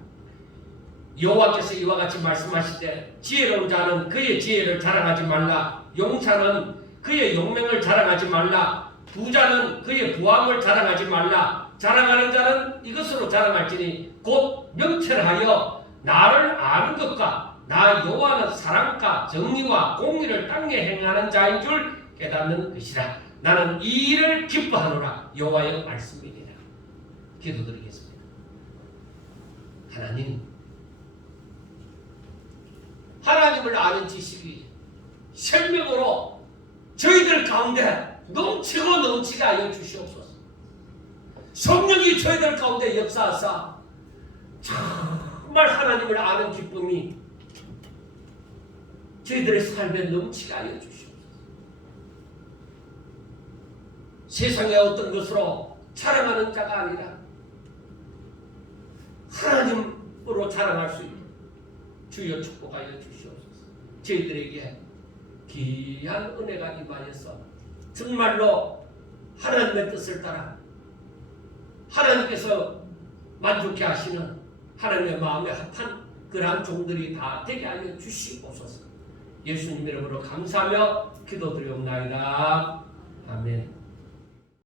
여호와께서 이와 같이 말씀하시되 지혜로운 자는 그의 지혜를 자랑하지 말라. 용사는 그의 용맹을 자랑하지 말라. 부자는 그의 부함을 자랑하지 말라. 자랑하는 자는 이것으로 자랑할지니 곧 명철하여 나를 아는 것과 나 여호와는 사랑과 정의와 공의를 땅에 행하는 자인 줄 깨닫는 것이라. 나는 이 일을 기뻐하노라. 여호와의 말씀이니라. 기도드리겠습니다. 하나님을 아는 지식이 생명으로 저희들 가운데 넘치고 넘치게 하여 주시옵소서. 성령이 저희들 가운데 역사하사 정말 하나님을 아는 기쁨이 저희들의 삶에 넘치게 하여 주시옵소서. 세상의 어떤 것으로 자랑하는 자가 아니라 하나님으로 자랑할 수 있는 주여 축복하여 주시옵소서. 저희들에게 귀한 은혜가 임하여서 정말로 하나님의 뜻을 따라 하나님께서 만족해 하시는 하나님의 마음에 합한 그러한 종들이 다 되게 하여 주시옵소서. 예수님 이름으로 감사하며 기도드리옵나이다. 아멘.